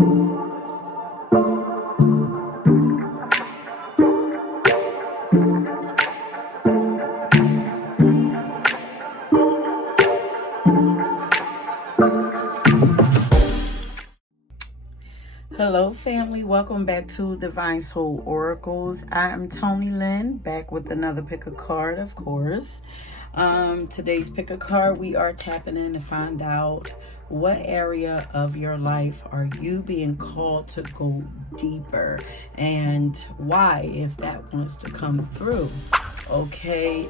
Hello, family. Welcome back to Divine Soul Oracles. I am Toni.Lynn, back with another pick a card, of course. Today's pick a card, we are tapping in to find out what area of your life are you being called to go deeper, and why, if that wants to come through. Okay.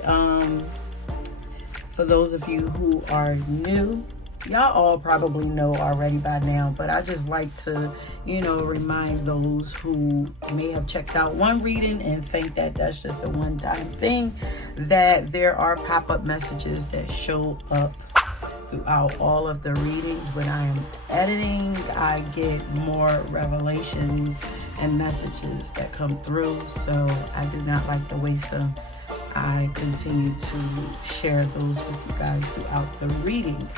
For those of you who are new, y'all all probably know already by now, but I just like to, remind those who may have checked out one reading and think that that's just a one-time thing, that there are pop-up messages that show up throughout all of the readings. When I am editing, I get more revelations and messages that come through, so I do not like to waste them. I continue to share those with you guys throughout the reading.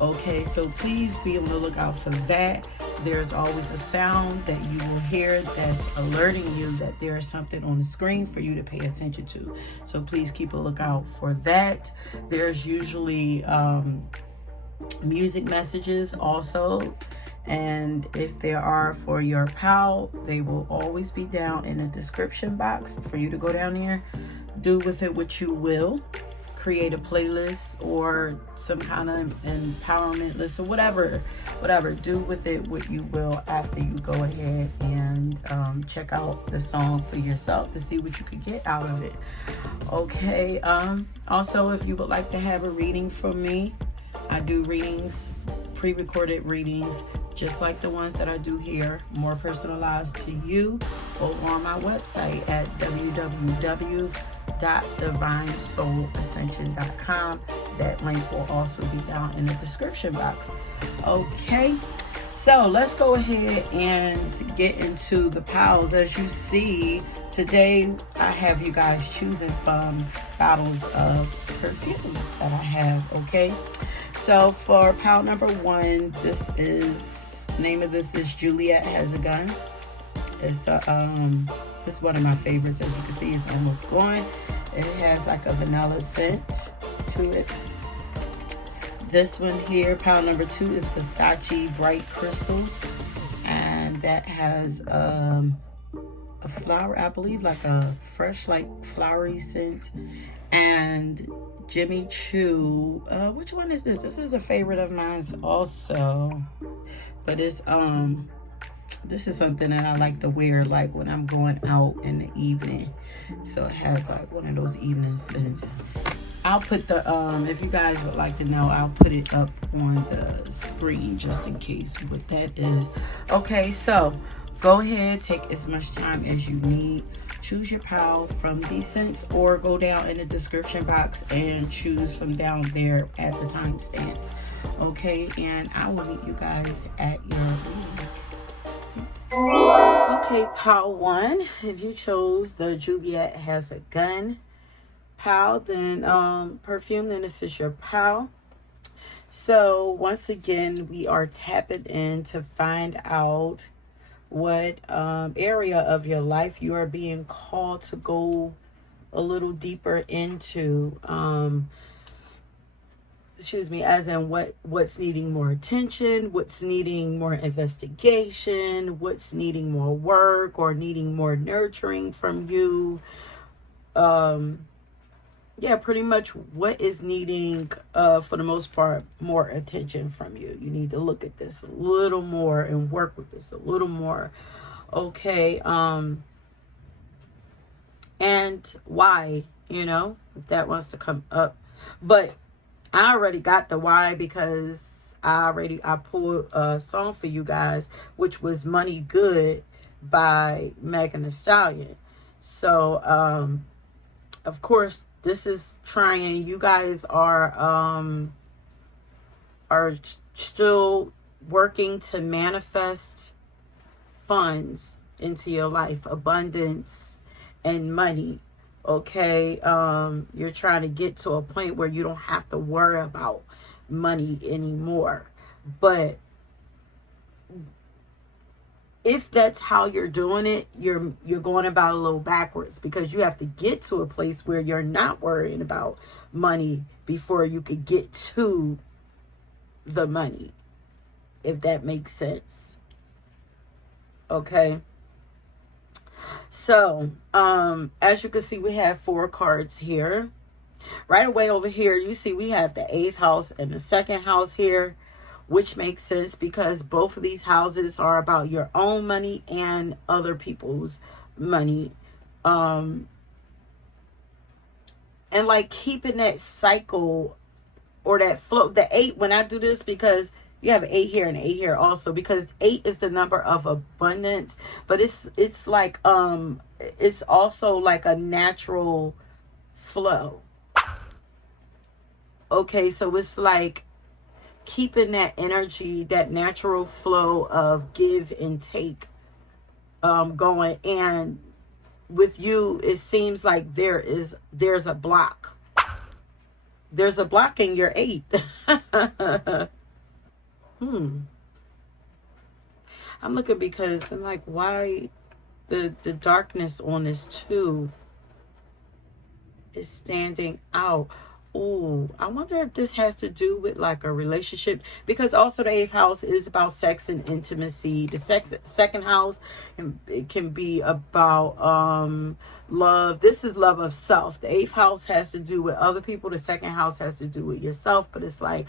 Okay, so please be on the lookout for that. There's always a sound that you will hear that's alerting you that there is something on the screen for you to pay attention to. So please keep a lookout for that. There's usually music messages also. And if there are for your pal, they will always be down in the description box for you to go down there. Do with it what you will. Create a playlist or some kind of empowerment list or whatever. Do with it what you will after you go ahead and check out the song for yourself to see what you could get out of it. Okay. Also, if you would like to have a reading from me, I do readings, pre-recorded readings, just like the ones that I do here, more personalized to you, over on my website at www.divinesoulascension.com. That link will also be down in the description box. Okay, so let's go ahead and get into the piles. As you see, today I have you guys choosing from bottles of perfumes that I have. Okay, so for pile number one, name of this is Juliet Has a Gun. It's one of my favorites. As you can see, it's almost gone. It has like a vanilla scent to it. This one here, pile number two, is Versace Bright Crystal, and that has a flower, I believe, like a fresh, like flowery scent. And Jimmy Choo, which one is this? This is a favorite of mine also, but it's this is something that I like to wear like when I'm going out in the evening. So it has like one of those evening scents. I'll put the if you guys would like to know, I'll put it up on the screen just in case what that is. Okay, so go ahead, take as much time as you need. Choose your pile from these scents, or go down in the description box and choose from down there at the timestamps. Okay, and I will meet you guys at your reading. Okay, pile one, if you chose the Juliet Has a Gun pile, then perfume, then this is your pile. So once again, we are tapping in to find out what area of your life you are being called to go a little deeper into. As in what's needing more attention, what's needing more investigation, what's needing more work or needing more nurturing from you. Pretty much what is needing, for the most part, more attention from you. You need to look at this a little more and work with this a little more. Okay, and why, if that wants to come up. But I already got the why, because I pulled a song for you guys, which was Money Good by Megan Thee Stallion. So, of course, this is trying. You guys are still working to manifest funds into your life, abundance and money. Okay, you're trying to get to a point where you don't have to worry about money anymore. But if that's how you're doing it, you're going about a little backwards, because you have to get to a place where you're not worrying about money before you could get to the money, if that makes sense. Okay. So, as you can see, we have 4 cards here. Right away over here, you see we have the 8th house and the 2nd house here, which makes sense because both of these houses are about your own money and other people's money. And like keeping that cycle or that flow. The 8, when I do this, because you have an 8 here and an 8 here also, because 8 is the number of abundance, but it's like it's also like a natural flow. Okay, so it's like keeping that energy, that natural flow of give and take going. And with you, it seems like there's a block. There's a block in your 8. I'm looking because I'm like, why the darkness on this 2 is standing out. Oh, I wonder if this has to do with like a relationship, because also the 8th house is about sex and intimacy. The 2nd house, it can be about love. This is love of self. The 8th house has to do with other people. The 2nd house has to do with yourself, but it's like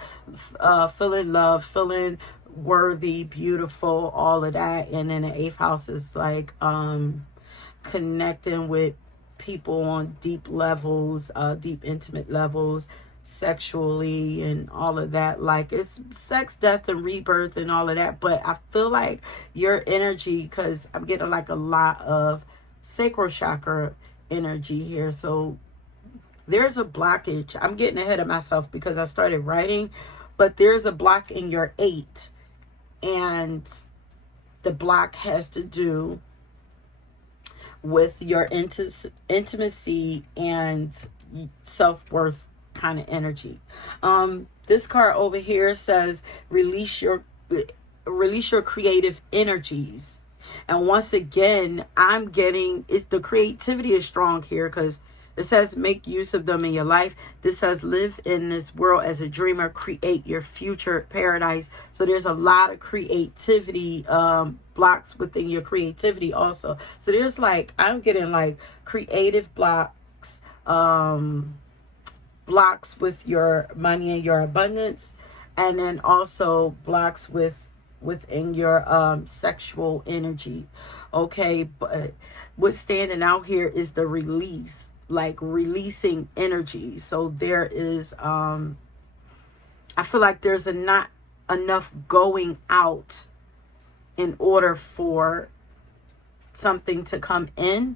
feeling love, feeling worthy, beautiful, all of that. And then the 8th house is like connecting with people on deep levels, deep intimate levels, sexually and all of that. Like it's sex, death, and rebirth and all of that. But I feel like your energy, because I'm getting like a lot of sacral chakra energy here. So there's a blockage. I'm getting ahead of myself because I started writing, but there's a block in your 8, and the block has to do with your intimacy and self-worth kind of energy. This card over here says release your creative energies. And once again, I'm getting the creativity is strong here, because it says make use of them in your life. This says live in this world as a dreamer, create your future paradise. So there's a lot of creativity blocks within your creativity also. So there's like, I'm getting like creative blocks, blocks with your money and your abundance, and then also blocks within your sexual energy. Okay, but what's standing out here is the release, like releasing energy. So there is I feel like there's not enough going out in order for something to come in.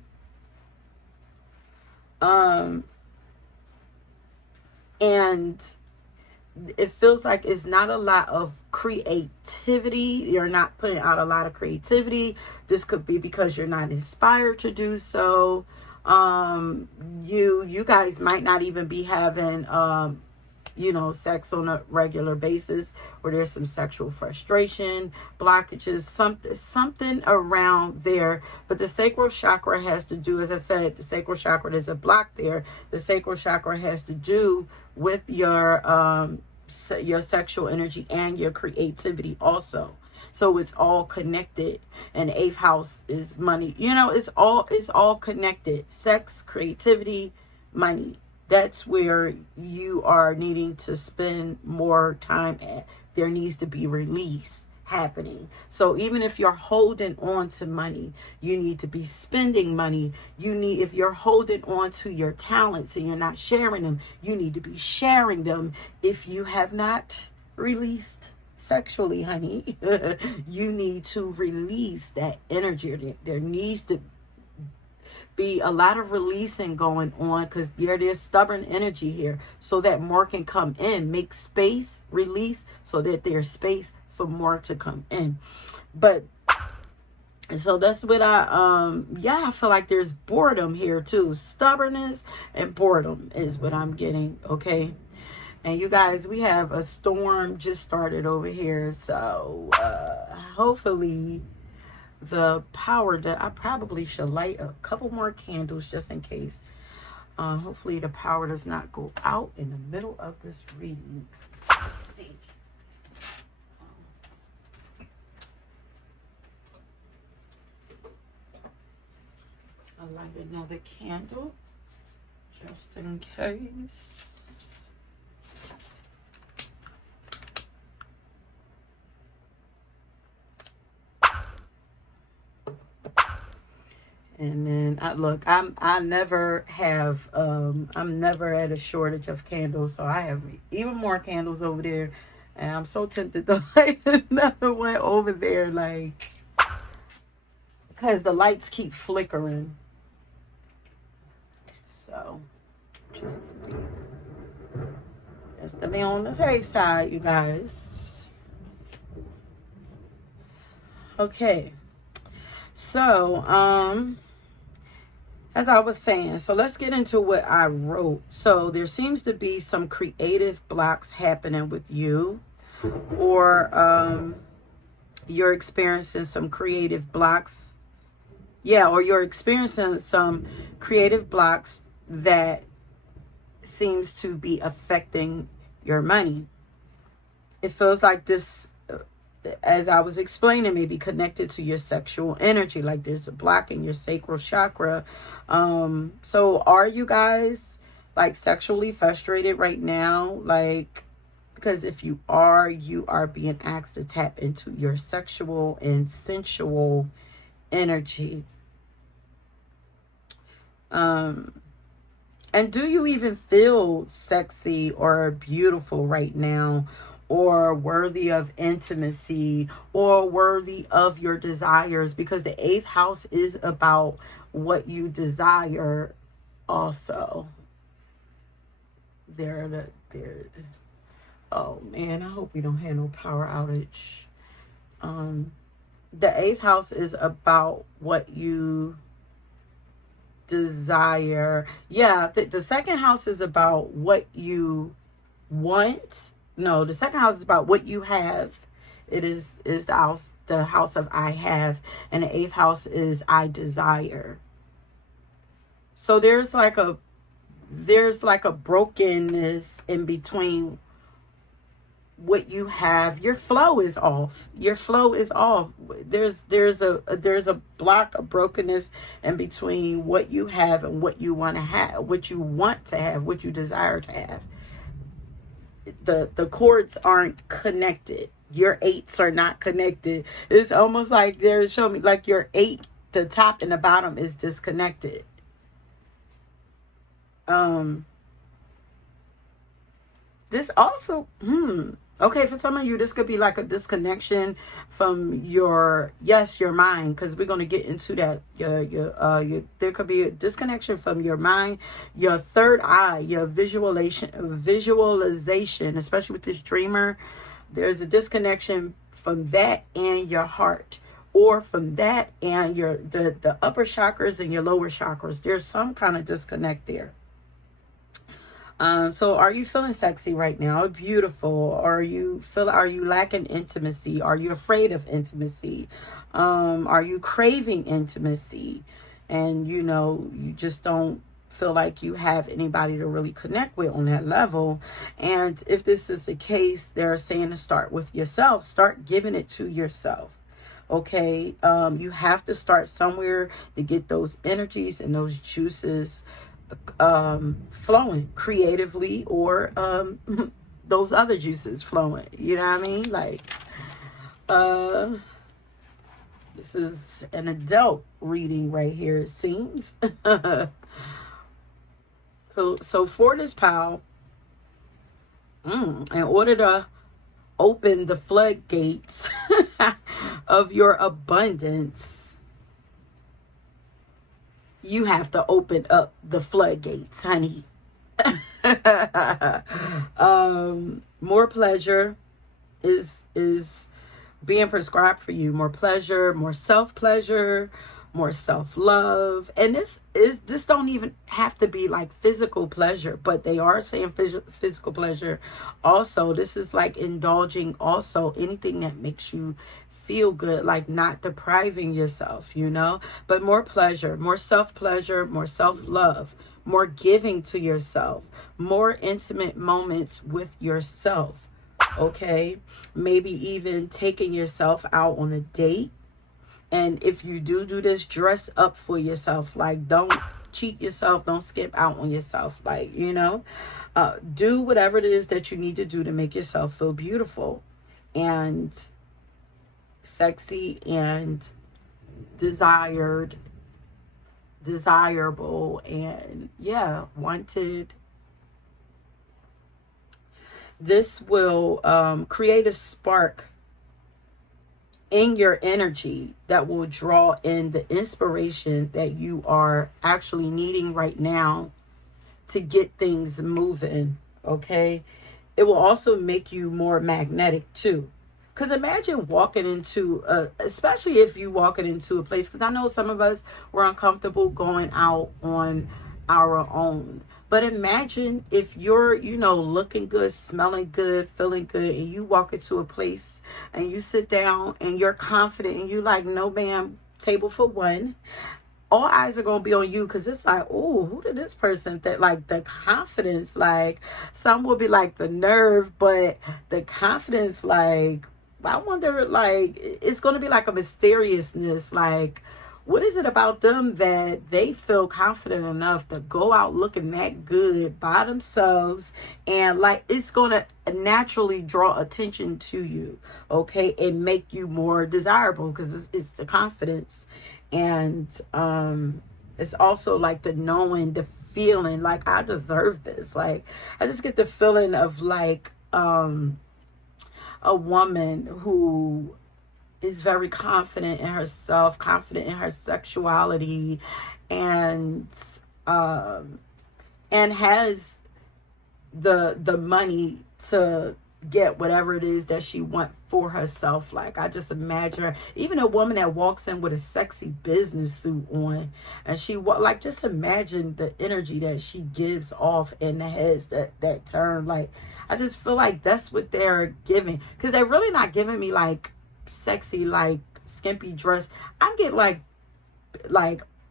And it feels like it's not a lot of creativity. You're not putting out a lot of creativity. This could be because you're not inspired to do so. You guys might not even be having sex on a regular basis, or there's some sexual frustration, blockages, something around there. But the sacral chakra has to do, as I said, the sacral chakra, there's a block there. The sacral chakra has to do with your sexual energy and your creativity also. So it's all connected. And 8th house is money. It's all connected. Sex, creativity, money. That's where you are needing to spend more time at. There needs to be release happening. So even if you're holding on to money, you need to be spending money. If you're holding on to your talents and you're not sharing them, you need to be sharing them. If you have not released sexually, honey, you need to release that energy. There needs to be a lot of releasing going on, because there's stubborn energy here, so that more can come in. Make space, release, so that there's space for more to come in. But so that's what I feel like there's boredom here too. Stubbornness and boredom is what I'm getting. Okay. And you guys, we have a storm just started over here, so hopefully the power that I probably should light a couple more candles just in case. Hopefully the power does not go out in the middle of this reading. Let's see. I'll light another candle just in case. And then I never have I'm never at a shortage of candles, so I have even more candles over there, and I'm so tempted to light another one over there, like, because the lights keep flickering. So just to be on the safe side, you guys. Okay. So, as I was saying, so let's get into what I wrote. So there seems to be some creative blocks happening with you, or you're experiencing some creative blocks. Yeah, or you're experiencing some creative blocks that seems to be affecting your money. It feels like this, as I was explaining, may be connected to your sexual energy, like there's a block in your sacral chakra. So are you guys like sexually frustrated right now? Like, because if you are being asked to tap into your sexual and sensual energy. And do you even feel sexy or beautiful right now, or worthy of intimacy, or worthy of your desires? Because the 8th house is about what you desire also. Oh man, I hope we don't have no power outage. The 8th house is about what you desire. Yeah, the 2nd house is about what you want. No, the 2nd house is about what you have. It is the house of I have, and the 8th house is I desire. So there's like a brokenness in between what you have. Your flow is off. There's a block of brokenness in between what you have and what you want to have, what you desire to have. The chords aren't connected. Your 8s are not connected. It's almost like they're showing me like your 8, the top and the bottom is disconnected. This also, okay, for some of you, this could be like a disconnection from your mind, because we're going to get into that. There could be a disconnection from your mind, your third eye, your visualization, especially with this dreamer. There's a disconnection from that and your heart, or from that and the upper chakras and your lower chakras. There's some kind of disconnect there. So are you feeling sexy right now? Beautiful? Are you lacking intimacy? Are you afraid of intimacy? Are you craving intimacy? And you just don't feel like you have anybody to really connect with on that level. And if this is the case, they're saying to start with yourself. Start giving it to yourself. Okay. You have to start somewhere to get those energies and those juices flowing creatively, or those other juices flowing, you know what I mean? Like, this is an adult reading right here, it seems. So for this pal, in order to open the floodgates of your abundance, you have to open up the floodgates, honey. More pleasure is being prescribed for you. More pleasure, more self-pleasure, more self-love. And this don't even have to be like physical pleasure, but they are saying physical pleasure also. This is like indulging also anything that makes you feel good, like not depriving yourself, you know, but more pleasure, more self-pleasure, more self-love, more giving to yourself, more intimate moments with yourself. Okay, maybe even taking yourself out on a date. And if you do this, dress up for yourself. Like, don't cheat yourself. Don't skip out on yourself. Like, you know, do whatever it is that you need to do to make yourself feel beautiful and sexy and desirable, and yeah, wanted. This will create a spark in your energy that will draw in the inspiration that you are actually needing right now to get things moving. Okay, it will also make you more magnetic too. Because imagine walking into especially if you walking into a place, because I know some of us were uncomfortable going out on our own. But imagine if you're, you know, looking good, smelling good, feeling good, and you walk into a place and you sit down and you're confident and you like, no ma'am, table for one. All eyes are gonna be on you, because it's like, oh, who did this person that, like, the confidence, like some will be like the nerve, but the confidence, like, I wonder, like, it's gonna be like a mysteriousness, like, what is it about them that they feel confident enough to go out looking that good by themselves, and like it's gonna naturally draw attention to you, okay, and make you more desirable, because it's the confidence. And it's also like the knowing, the feeling like I deserve this. Like I just get the feeling of like a woman who is very confident in herself, confident in her sexuality, and um has the money to get whatever it is that she wants for herself. Like I just imagine her, even a woman that walks in with a sexy business suit on, and like, just imagine the energy that she gives off and the heads that turn. Like I just feel like that's what they're giving, because they're really not giving me like sexy, like skimpy dress. I get like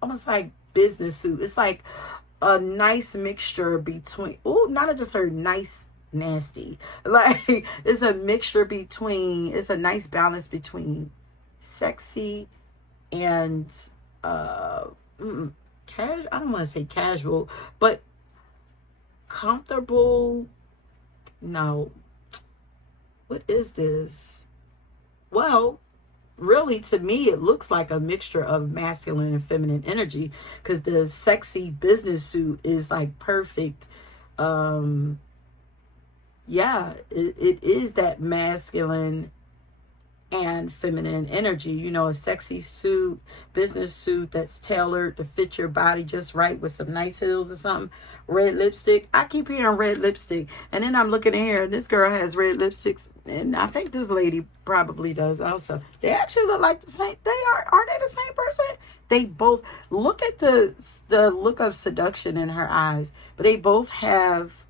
almost like business suit. It's like a nice mixture between, oh, not just her nice nasty, like it's a mixture between, it's a nice balance between sexy and casual. I don't want to say casual, but comfortable. No, what is this? Well, really, to me, it looks like a mixture of masculine and feminine energy, because the sexy business suit is like perfect. Yeah, it is that masculine and feminine energy. You know, a sexy suit, business suit that's tailored to fit your body just right, with some nice heels or something. Red lipstick. I keep hearing red lipstick. And then I'm looking at here, and this girl has red lipsticks. And I think this lady probably does also. They actually look like the same. Are they the same person? They both, look at the look of seduction in her eyes. But they both have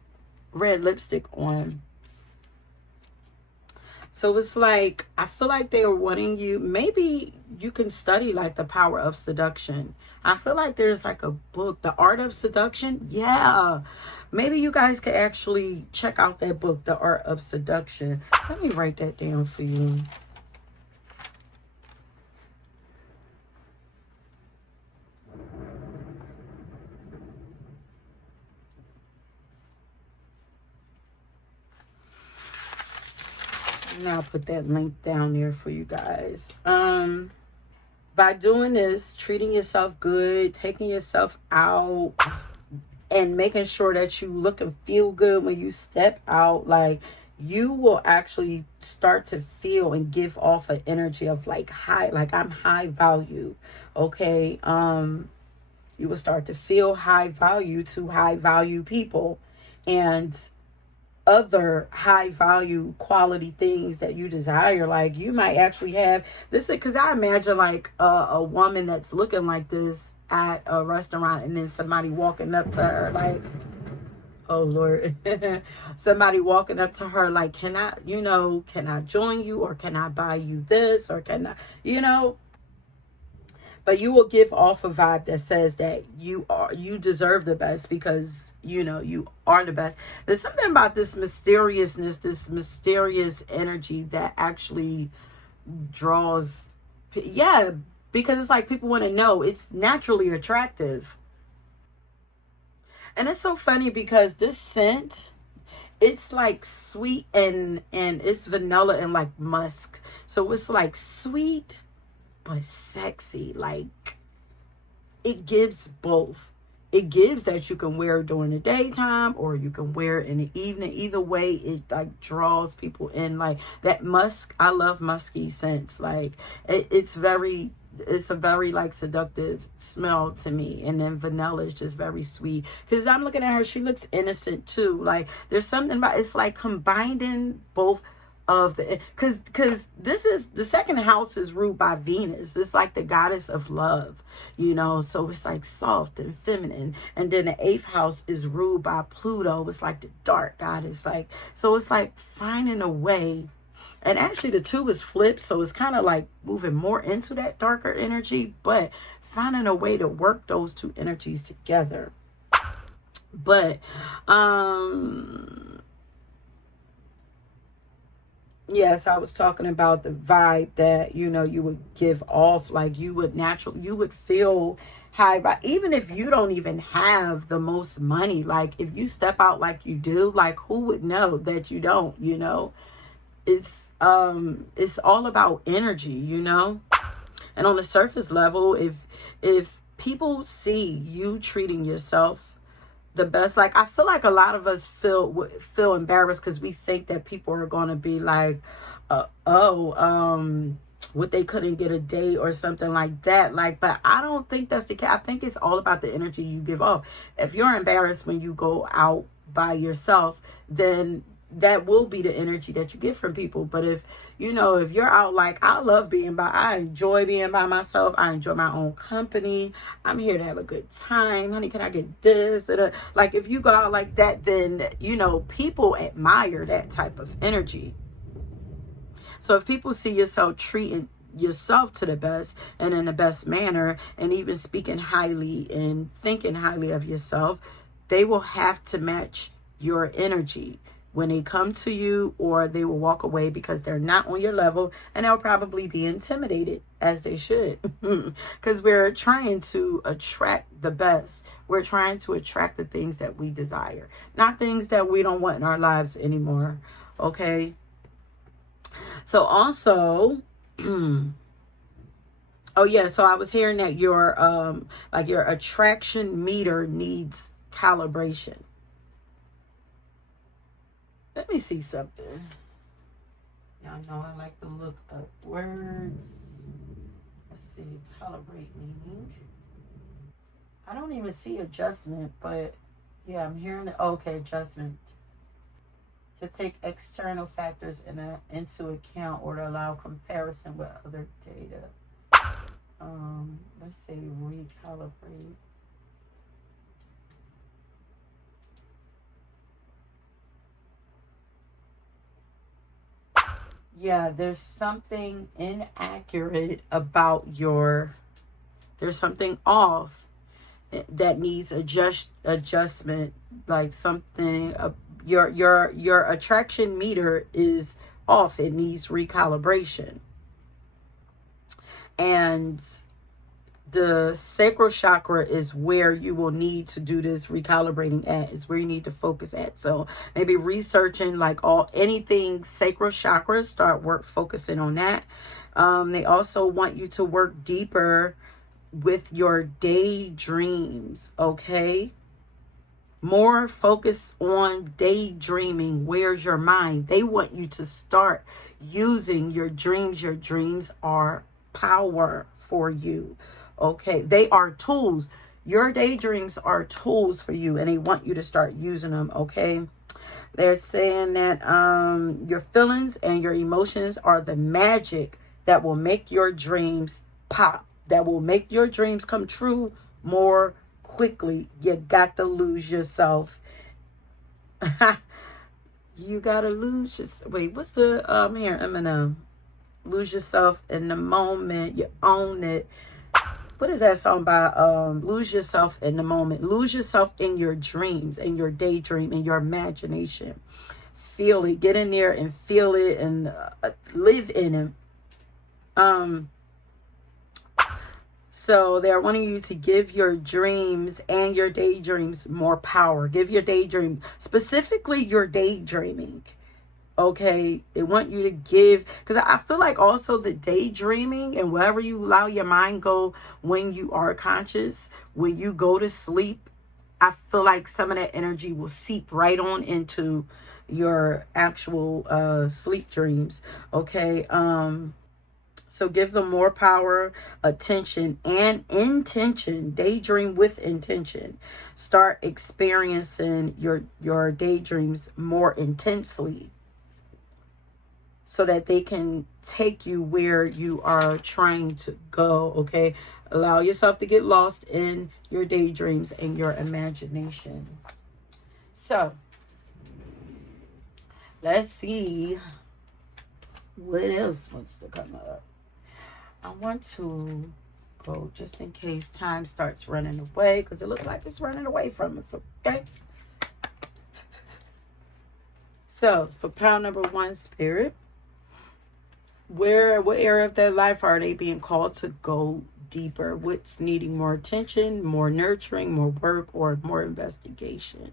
red lipstick on. So it's like, I feel like they are wanting you, maybe you can study like the power of seduction. I feel like there's like a book, The Art of Seduction. Yeah, maybe you guys could actually check out that book, The Art of Seduction. Let me write that down for you. And I'll put that link down there for you guys. By doing this, treating yourself good, taking yourself out, and making sure that you look and feel good when you step out, like you will actually start to feel and give off an energy of like high, like I'm high value. Okay. You will start to feel high value to high value people. And other high value quality things that you desire. Like you might actually have this, because I imagine like a woman that's looking like this at a restaurant, and then somebody walking up to her like, oh Lord, somebody walking up to her like, can I, can I join you, or can I buy you this, or can I, but you will give off a vibe that says that you deserve the best, because you are the best. There's something about this mysteriousness, this mysterious energy that actually draws, yeah, because it's like people want to know. It's naturally attractive. And it's so funny because this scent, it's like sweet and it's vanilla and like musk. So it's like sweet but sexy. Like it gives both. It gives that you can wear it during the daytime, or you can wear it in the evening. Either way, it like draws people in. Like that musk, I love musky scents. Like it's a very like seductive smell to me. And then vanilla is just very sweet, because I'm looking at her, she looks innocent too. Like there's something about, it's like combining both of the, because this is the second house is ruled by Venus. It's like the goddess of love, so it's like soft and feminine. And then the eighth house is ruled by Pluto. It's like the dark goddess. Like, so it's like finding a way. And actually the two is flipped, so it's kind of like moving more into that darker energy, but finding a way to work those two energies together. But yes, I was talking about the vibe that you would give off. Like you would feel high vibe, even if you don't even have the most money. Like if you step out like you do, like who would know that you don't? It's all about energy. And on the surface level, if people see you treating yourself the best, like I feel like a lot of us feel embarrassed because we think that people are going to be like, what, they couldn't get a date or something like that. Like, but I don't think that's the case. I think it's all about the energy you give off. If you're embarrassed when you go out by yourself, then that will be the energy that you get from people. But if you're out, like I enjoy being by myself. I enjoy my own company. I'm here to have a good time. Honey, can I get this? Like if you go out like that, then people admire that type of energy. So if people see yourself treating yourself to the best and in the best manner, and even speaking highly and thinking highly of yourself, they will have to match your energy when they come to you, or they will walk away because they're not on your level, and they'll probably be intimidated, as they should. Because we're trying to attract the best. We're trying to attract the things that we desire, not things that we don't want in our lives anymore. Okay. So also, oh yeah, so I was hearing that your your attraction meter needs calibration. Let me see something. Y'all know I like to look up words. Let's see, calibrate meaning. I don't even see adjustment, but yeah, I'm hearing it. Okay, adjustment. To take external factors into account, or to allow comparison with other data. Let's say recalibrate. Yeah, there's something inaccurate about there's something off that needs adjustment. Like something, your attraction meter is off. It needs recalibration. And the sacral chakra is where you will need to do this recalibrating at, is where you need to focus at. So maybe researching like anything sacral chakra, start focusing on that. They also want you to work deeper with your daydreams. Okay. More focus on daydreaming. Where's your mind? They want you to start using your dreams. Your dreams are power for you. Okay, they are tools. Your daydreams are tools for you, and they want you to start using them. Okay, They're saying that your feelings and your emotions are the magic that will make your dreams pop, that will make your dreams come true more quickly. You got to lose yourself. You got to lose yourself. Wait, what's the, here, Eminem. Lose yourself in the moment. You own it. What is that song by lose yourself in the moment? Lose yourself in your dreams, in your daydream, in your imagination. Feel it. Get in there and feel it and live in it. So they're wanting you to give your dreams and your daydreams more power. Give your daydream, specifically your daydreaming. Okay, they want you to give, because I feel like also the daydreaming and wherever you allow your mind go when you are conscious, when you go to sleep, I feel like some of that energy will seep right on into your actual sleep dreams. Okay, so give them more power, attention, and intention. Daydream with intention. Start experiencing your daydreams more intensely, so that they can take you where you are trying to go, okay? Allow yourself to get lost in your daydreams and your imagination. So, let's see what else wants to come up. I want to go just in case time starts running away, because it looks like it's running away from us, okay? So, for pile number 1, Spirit, what area of their life are they being called to go deeper? What's needing more attention, more nurturing, more work, or more investigation?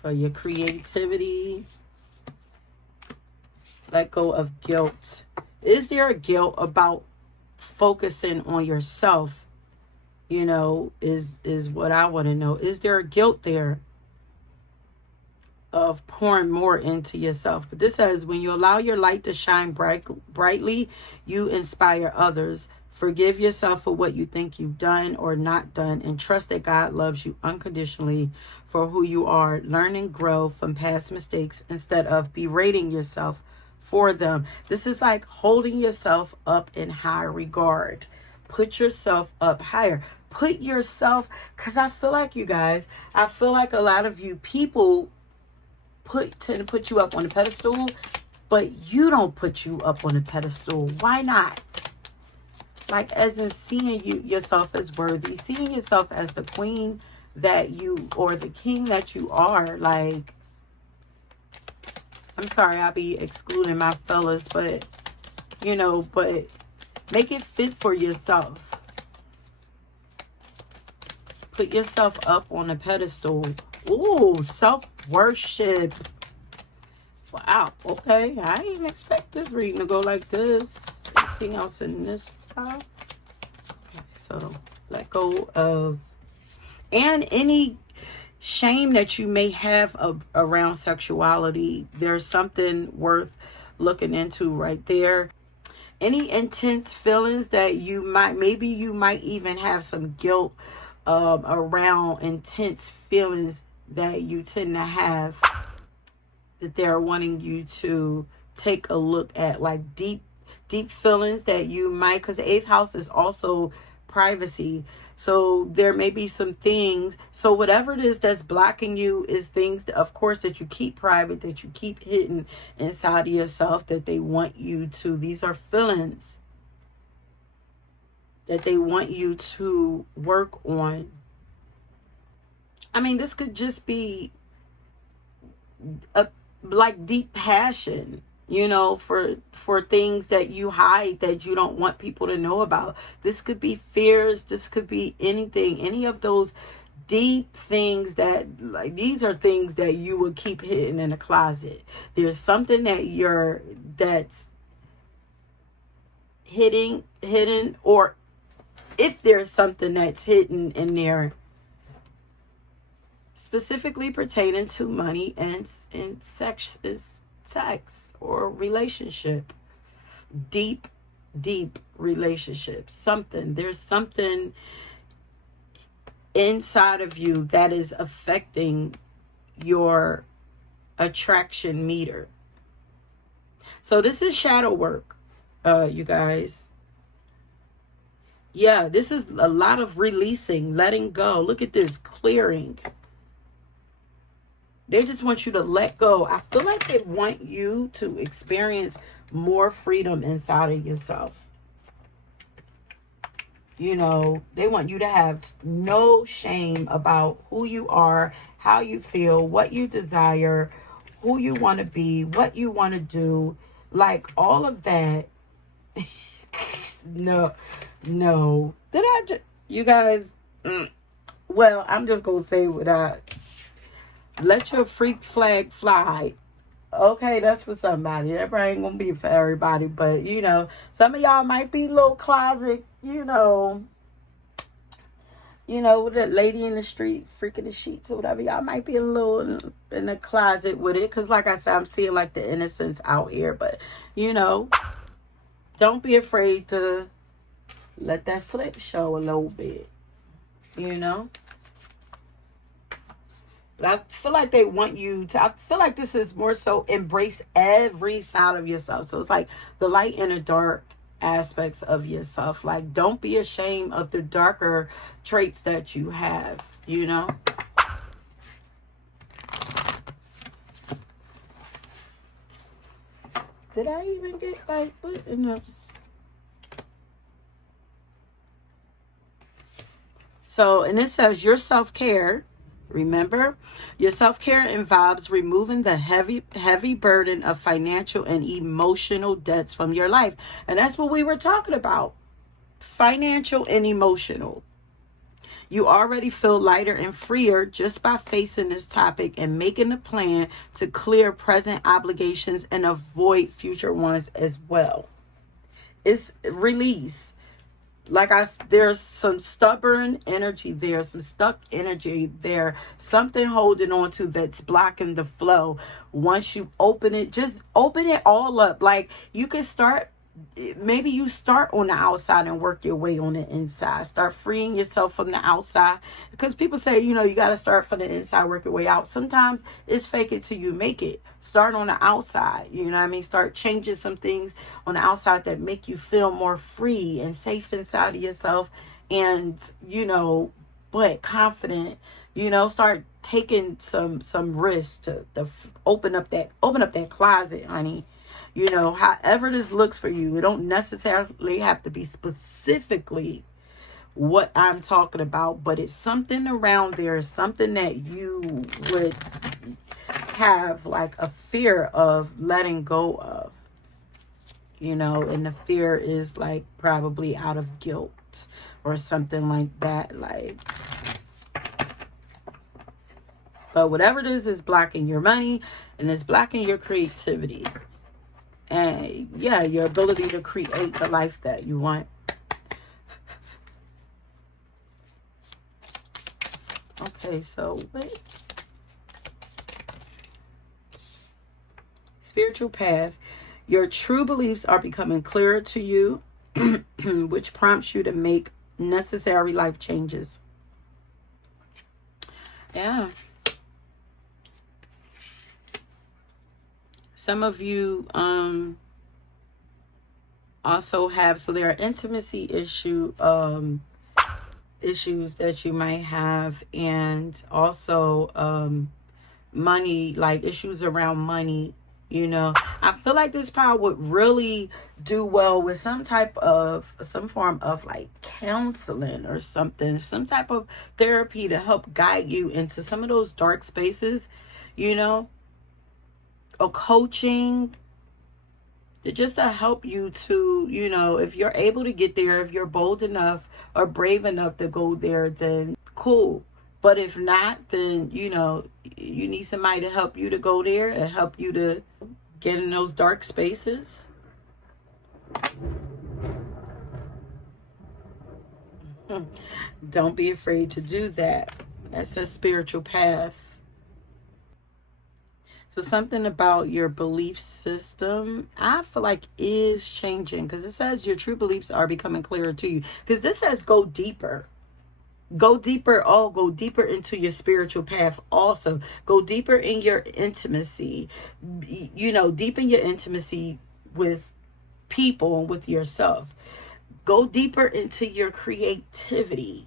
For your creativity, let go of guilt. Is there a guilt about focusing on yourself? You know, is what I want to know. Is there a guilt there of pouring more into yourself? But this says, when you allow your light to shine brightly, you inspire others. Forgive yourself for what you think you've done or not done, and trust that God loves you unconditionally for who you are. Learn and grow from past mistakes instead of berating yourself for them. This is like holding yourself up in high regard. Put yourself up higher. Put yourself, because I feel like, you guys, I feel like a lot of you people tend to put you up on a pedestal, but you don't put you up on a pedestal. Why not? Like, as in seeing yourself as worthy, seeing yourself as the queen that you, or the king that you are. Like, I'm sorry, I'll be excluding my fellas, but, you know, but make it fit for yourself. Put yourself up on a pedestal. Ooh, self-worship. Wow, okay. I didn't expect this reading to go like this. Anything else in this pile? Okay, so let go of, and any shame that you may have around sexuality. There's something worth looking into right there. Any intense feelings that you might, maybe you might even have some guilt around intense feelings that you tend to have, that they're wanting you to take a look at, like deep feelings that you might, because the 8th house is also privacy. So there may be some things. So whatever it is that's blocking you is things that, of course, that you keep private, that you keep hidden inside of yourself, that they want you to, these are feelings that they want you to work on. I mean, this could just be a like deep passion, you know, for things that you hide, that you don't want people to know about. This could be fears. This could be anything, any of those deep things that, like, these are things that you would keep hidden in a closet. There's something that's hidden, or if there's something that's hidden in there, specifically pertaining to money and sex, is sex or relationship, deep relationships. There's something inside of you that is affecting your attraction meter. So this is shadow work, you guys. Yeah, this is a lot of releasing, letting go. Look at this, clearing. They just want you to let go. I feel like they want you to experience more freedom inside of yourself. You know, they want you to have no shame about who you are, how you feel, what you desire, who you want to be, what you want to do. Like all of that. No. Did I just, you guys, well, I'm just going to say what let your freak flag fly. Okay, that's for somebody. That probably ain't going to be for everybody. But, you know, some of y'all might be little closet, you know, with that lady in the street freaking the sheets or whatever. Y'all might be a little in the closet with it. Because, like I said, I'm seeing like the innocence out here. But, you know, don't be afraid to let that slip show a little bit, you know. But I feel like they want you to, I feel like this is more so embrace every side of yourself. So it's like the light and the dark aspects of yourself. Like, don't be ashamed of the darker traits that you have, you know. Did I even get like, what in the... So, and it says your self-care, remember, your self-care involves removing the heavy burden of financial and emotional debts from your life. And that's what we were talking about, financial and emotional. You already feel lighter and freer just by facing this topic and making a plan to clear present obligations and avoid future ones as well. It's release. Like there's some stubborn energy there, some stuck energy there, something holding on to that's blocking the flow. Once you open it, just open it all up. Like you can start, maybe you start on the outside and work your way on the inside. Start freeing yourself from the outside, because people say, you know, you got to start from the inside, work your way out. Sometimes it's fake it till you make it. Start on the outside, you know what I mean? Start changing some things on the outside that make you feel more free and safe inside of yourself, and, you know, but confident. You know, start taking some risks to open up that closet, honey. You know, however this looks for you, it don't necessarily have to be specifically what I'm talking about, but it's something around there, something that you would have like a fear of letting go of, you know, and the fear is like probably out of guilt or something like that, like. But whatever it is blocking your money and it's blocking your creativity. And yeah, your ability to create the life that you want. Okay, so wait. Spiritual path. Your true beliefs are becoming clearer to you, which prompts you to make necessary life changes. Yeah. Some of you also have, so there are intimacy issues that you might have, and also money, like issues around money. You know, I feel like this power would really do well with some form of like counseling or something, some type of therapy to help guide you into some of those dark spaces, you know. Or coaching, just to help you to, you know, if you're able to get there, if you're bold enough or brave enough to go there, then cool. But if not, then, you know, you need somebody to help you to go there and help you to get in those dark spaces. Don't be afraid to do that. That's a spiritual path. So something about your belief system, I feel like is changing, because it says your true beliefs are becoming clearer to you. Because this says go deeper. Go deeper. Oh, go deeper into your spiritual path also. Go deeper in your intimacy. You know, deepen your intimacy with people and with yourself. Go deeper into your creativity.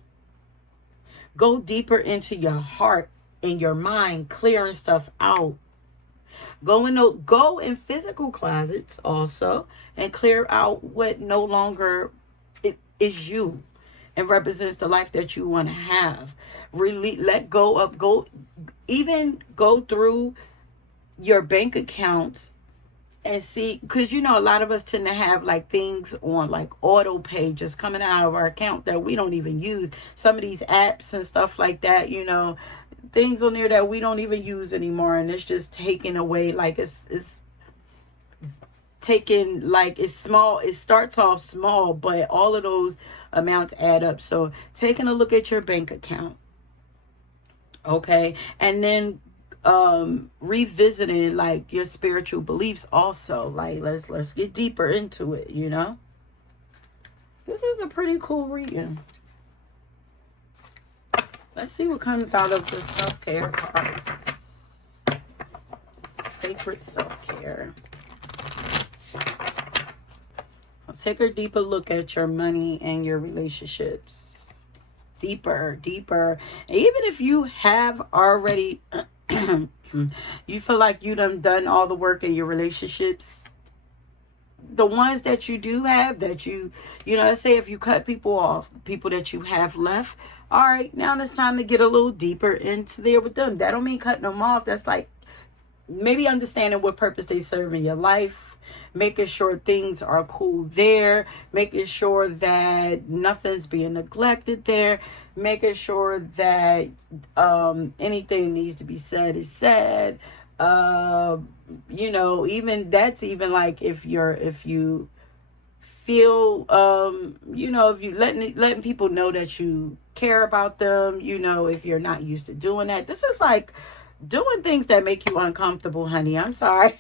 Go deeper into your heart and your mind, clearing stuff out. Go in physical closets also and clear out what no longer is you and represents the life that you want to have. Really let go of even go through your bank accounts and see, because you know a lot of us tend to have like things on like auto pay just coming out of our account that we don't even use. Some of these apps and stuff like that, you know, things on there that we don't even use anymore, and it's just taken away. Like it's taken, like it's small. It starts off small, but all of those amounts add up. So taking a look at your bank account, okay, and then revisiting like your spiritual beliefs also. Like let's get deeper into it, you know. This is a pretty cool reading. Let's see what comes out of the self-care cards. Sacred self-care. Let's take a deeper look at your money and your relationships. Deeper. Even if you have already you feel like you done all the work in your relationships, the ones that you do have, that you know, let's say if you cut people off, the people that you have left, all right, now it's time to get a little deeper into there with them. That don't mean cutting them off. That's like maybe understanding what purpose they serve in your life, making sure things are cool there, making sure that nothing's being neglected there, making sure that anything needs to be said is said. You know, even that's even like if you feel you know, if you letting people know that you care about them, you know, if you're not used to doing that. This is like doing things that make you uncomfortable, honey. I'm sorry.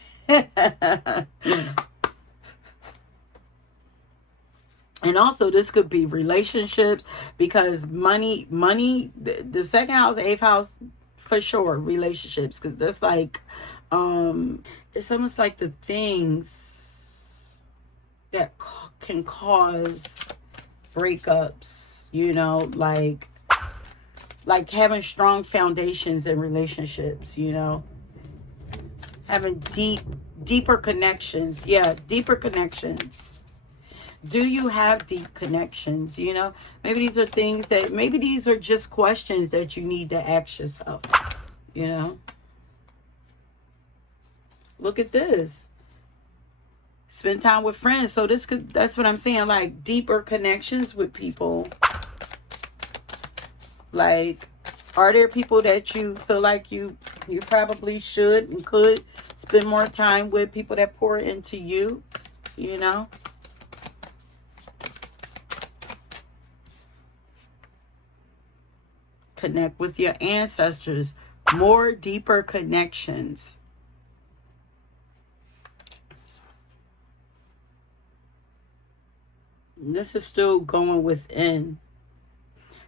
And also this could be relationships, because money, the second house, eighth house, for sure, relationships, because that's like it's almost like the things that can cause breakups, you know, like having strong foundations in relationships, you know, having deeper connections. Yeah, deeper connections. Do you have deep connections? You know, maybe these are things that, maybe these are just questions that you need to ask yourself, you know. Look at this. Spend time with friends. So that's what I'm saying, like deeper connections with people. Like, are there people that you feel like you probably should and could spend more time with, people that pour into you, you know? Connect with your ancestors. More deeper connections. This is still going within.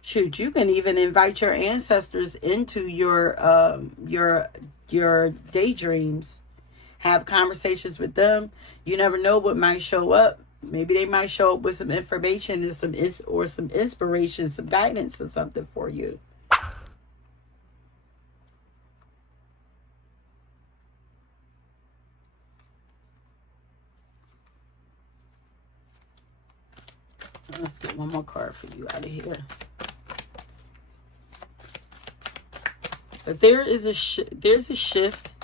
Shoot, you can even invite your ancestors into your daydreams. Have conversations with them. You never know what might show up. Maybe they might show up with some information and some inspiration, some guidance or something for you. Let's get one more card for you out of here. But there's a shift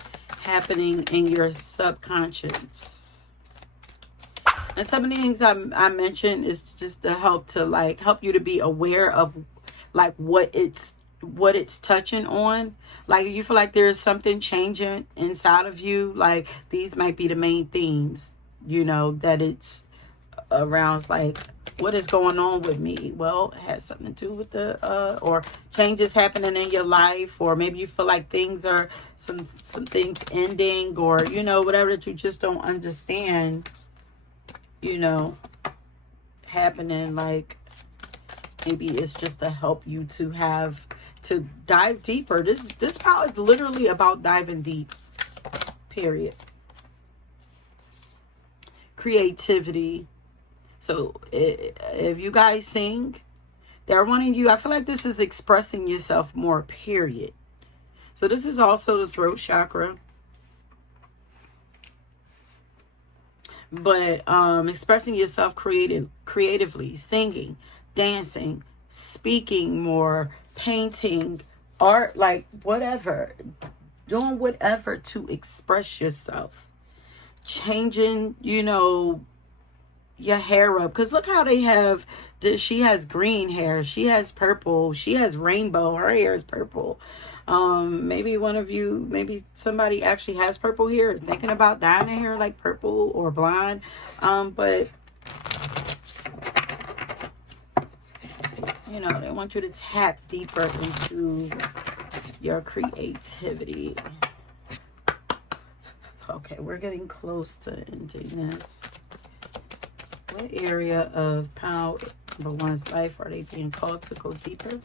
happening in your subconscious. And some of the things I mentioned is just to help you to be aware of like what it's touching on. Like you feel like there's something changing inside of you, like these might be the main themes, you know, that it's around. Like, what is going on with me? Well, it has something to do with the or changes happening in your life, or maybe you feel like things are some things ending, or you know, whatever that you just don't understand, you know, happening like Maybe it's just to help you to dive deeper. This pile is literally about diving deep, period. Creativity. So if you guys sing, they're wanting you, I feel like this is expressing yourself more, period. So this is also the throat chakra. But expressing yourself creatively, singing, dancing, speaking more, painting, art, like whatever. Doing whatever to express yourself. Changing, you know, your hair up. Because look how they have, she has green hair. She has purple. She has rainbow. Her hair is purple. Maybe one of you, maybe somebody actually has purple hair, is thinking about dyeing their hair like purple or blonde. But, you know, they want you to tap deeper into your creativity. Okay, we're getting close to ending this. What area of power number one's life are they being called to go deeper?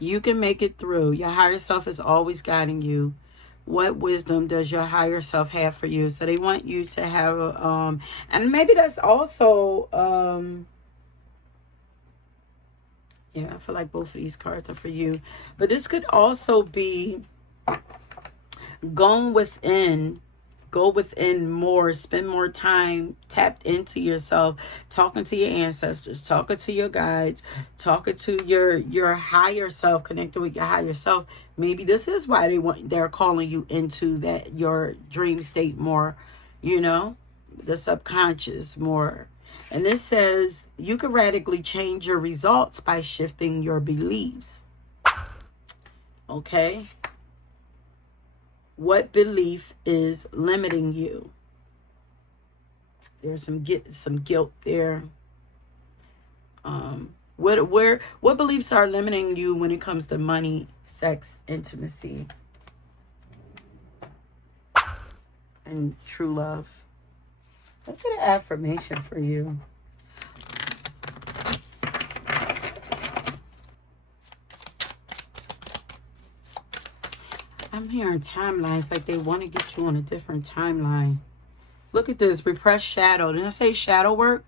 You can make it through. Your higher self is always guiding you. What wisdom does your higher self have for you? So they want you to have and maybe that's also yeah, I feel like both of these cards are for you. But this could also be going within. Go within more, spend more time tapped into yourself, talking to your ancestors, talking to your guides, talking to your higher self, connecting with your higher self. Maybe this is why they're calling you into that your dream state more, you know, the subconscious more. And this says you can radically change your results by shifting your beliefs. Okay. What belief is limiting you? There's some guilt there. What beliefs are limiting you when it comes to money, sex, intimacy, and true love? Let's get an affirmation for you. I'm hearing timelines, like they want to get you on a different timeline. Look at this, repressed shadow. Didn't I say shadow work?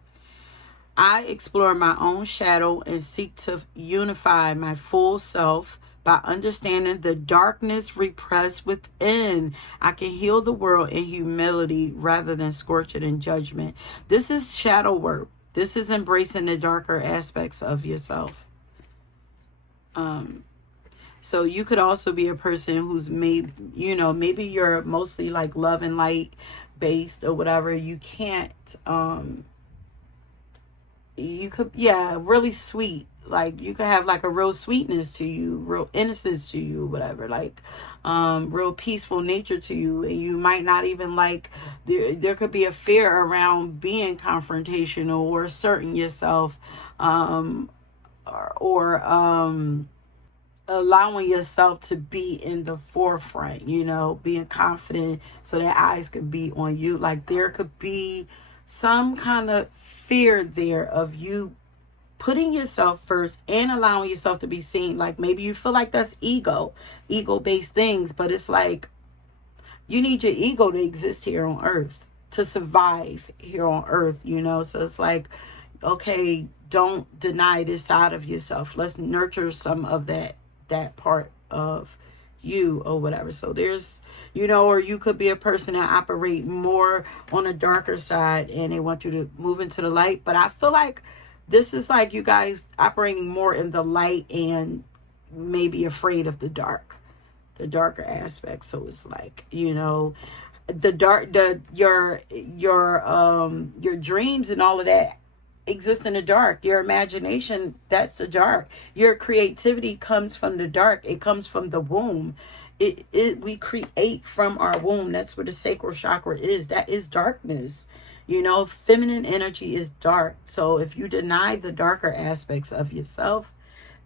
I explore my own shadow and seek to unify my full self by understanding the darkness repressed within. I can heal the world in humility rather than scorch it in judgment. This is shadow work. This is embracing the darker aspects of yourself. So you could also be a person who's maybe you're mostly like love and light based or whatever. You can't, you could, yeah, really sweet. Like you could have like a real sweetness to you, real innocence to you, whatever, like, real peaceful nature to you. And you might not even like, there could be a fear around being confrontational or asserting yourself, or allowing yourself to be in the forefront, you know, being confident so that eyes could be on you. Like there could be some kind of fear there of you putting yourself first and allowing yourself to be seen. Like maybe you feel like that's ego-based things, but it's like you need your ego to exist here on earth, to survive here on earth, you know. So it's like, okay, don't deny this side of yourself. Let's nurture some of that part of you or whatever. So there's, you know, or you could be a person that operate more on a darker side and they want you to move into the light. But I feel like this is like you guys operating more in the light and maybe afraid of the darker aspects. So it's like, you know, your dreams and all of that exist in the dark. Your imagination, that's the dark. Your creativity comes from the dark. It comes from the womb. We create from our womb. That's where the sacral chakra is. That is darkness. You know, feminine energy is dark. So if you deny the darker aspects of yourself,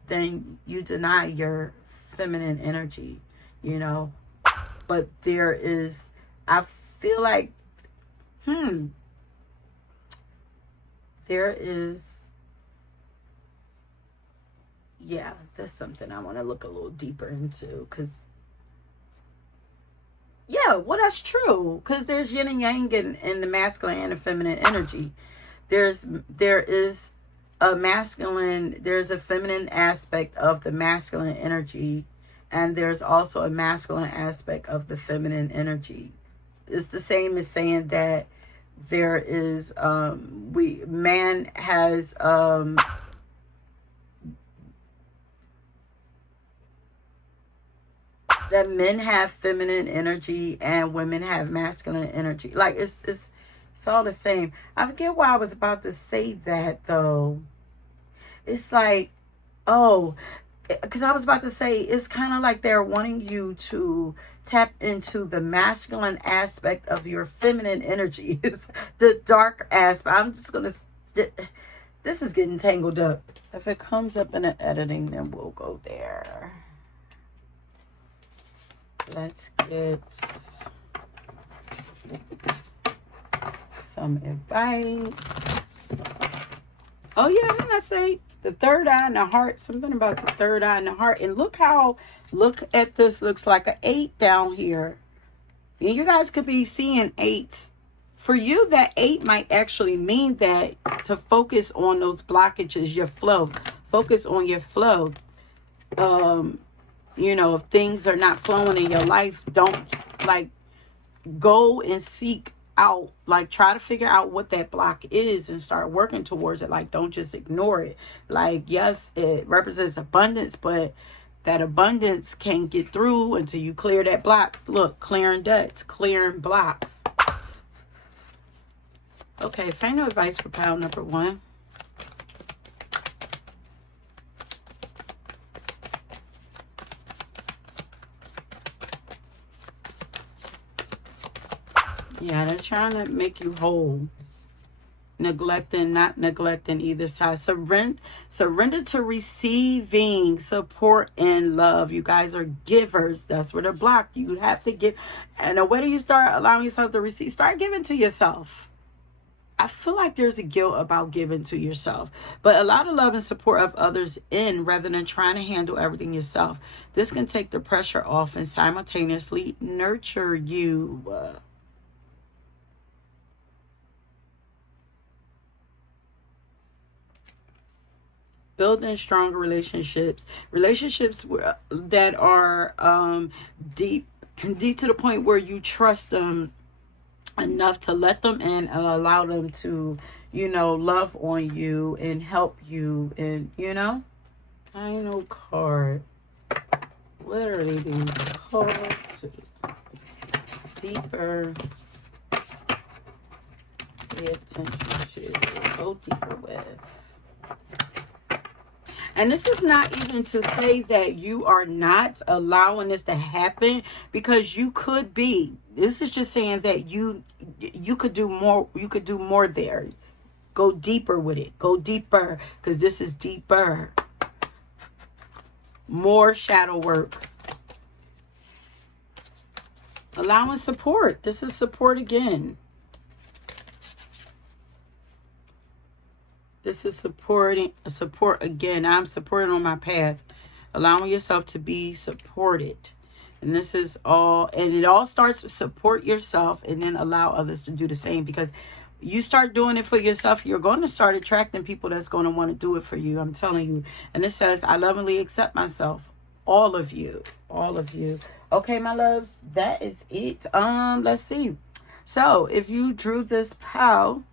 then you deny your feminine energy, you know. But there is, I feel like, there is, yeah, that's something I want to look a little deeper into, because, yeah, well, that's true, because there's yin and yang in the masculine and the feminine energy. There is a masculine, there's a feminine aspect of the masculine energy, and there's also a masculine aspect of the feminine energy. It's the same as saying that there is man has that men have feminine energy and women have masculine energy. Like it's all the same. I forget why I was about to say that though. It's like, oh, because I was about to say, it's kind of like they're wanting you to tap into the masculine aspect of your feminine energy. It's the dark aspect. I'm just going to, this is getting tangled up. If it comes up in the editing, then we'll go there. Let's get some advice. Oh yeah, didn't I say the third eye and the heart? Something about the third eye and the heart. And look at this. Looks like an 8 down here. And you guys could be seeing 8s. For you, that 8 might actually mean that to focus on those blockages, your flow. Focus on your flow. You know, if things are not flowing in your life, don't like go and seek out, like try to figure out what that block is and start working towards it. Like, don't just ignore it. Like, yes, it represents abundance, but that abundance can't get through until you clear that block. Look, clearing debts, clearing blocks. Okay, final advice for pile number 1. Yeah, they're trying to make you whole. Not neglecting either side. Surrender to receiving support and love. You guys are givers. That's where they're blocked. You have to give. And the way you start allowing yourself to receive, start giving to yourself. I feel like there's a guilt about giving to yourself. But allow the love and support of others in rather than trying to handle everything yourself. This can take the pressure off and simultaneously nurture you. Building stronger relationships that are deep to the point where you trust them enough to let them in and allow them to, you know, love on you and help you. And you know, I know card, literally these cards deeper, pay attention to, go deeper with. And this is not even to say that you are not allowing this to happen, because you could be. This is just saying that you could do more. You could do more there. Go deeper with it. Go deeper, because this is deeper. More shadow work. Allowing support. This is support again. This is support again. I'm supporting on my path. Allowing yourself to be supported. And this is all, and it all starts with support yourself and then allow others to do the same. Because you start doing it for yourself, you're going to start attracting people that's going to want to do it for you. I'm telling you. And it says, I lovingly accept myself. All of you. All of you. Okay, my loves, that is it. Let's see. So if you drew this pile,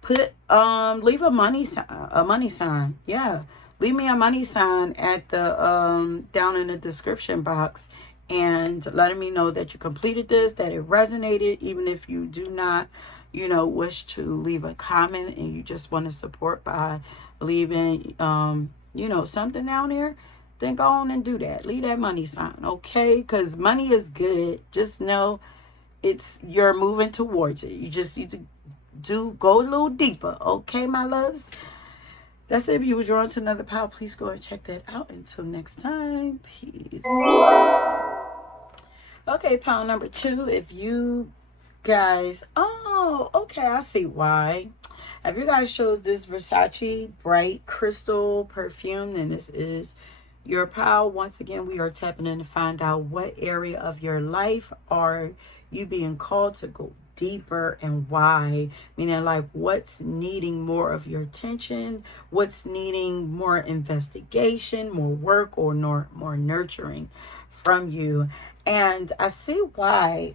put leave a money sign. Yeah, leave me a money sign at the down in the description box, and letting me know that you completed this, that it resonated. Even if you do not, you know, wish to leave a comment and you just want to support by leaving you know, something down there, then go on and do that. Leave that money sign, okay? Because money is good. Just know you're moving towards it. You just need to go a little deeper, okay, my loves? That's it. If you were drawn to another pile, please go and check that out. Until next time, peace. Okay, pile number 2. If you guys. Oh, okay, I see why. Have you guys chose this Versace Bright Crystal perfume? And this is your pal. Once again, we are tapping in to find out what area of your life are you being called to go deeper and why. Meaning, like, what's needing more of your attention, what's needing more investigation, more work, or more nurturing from you. And I see why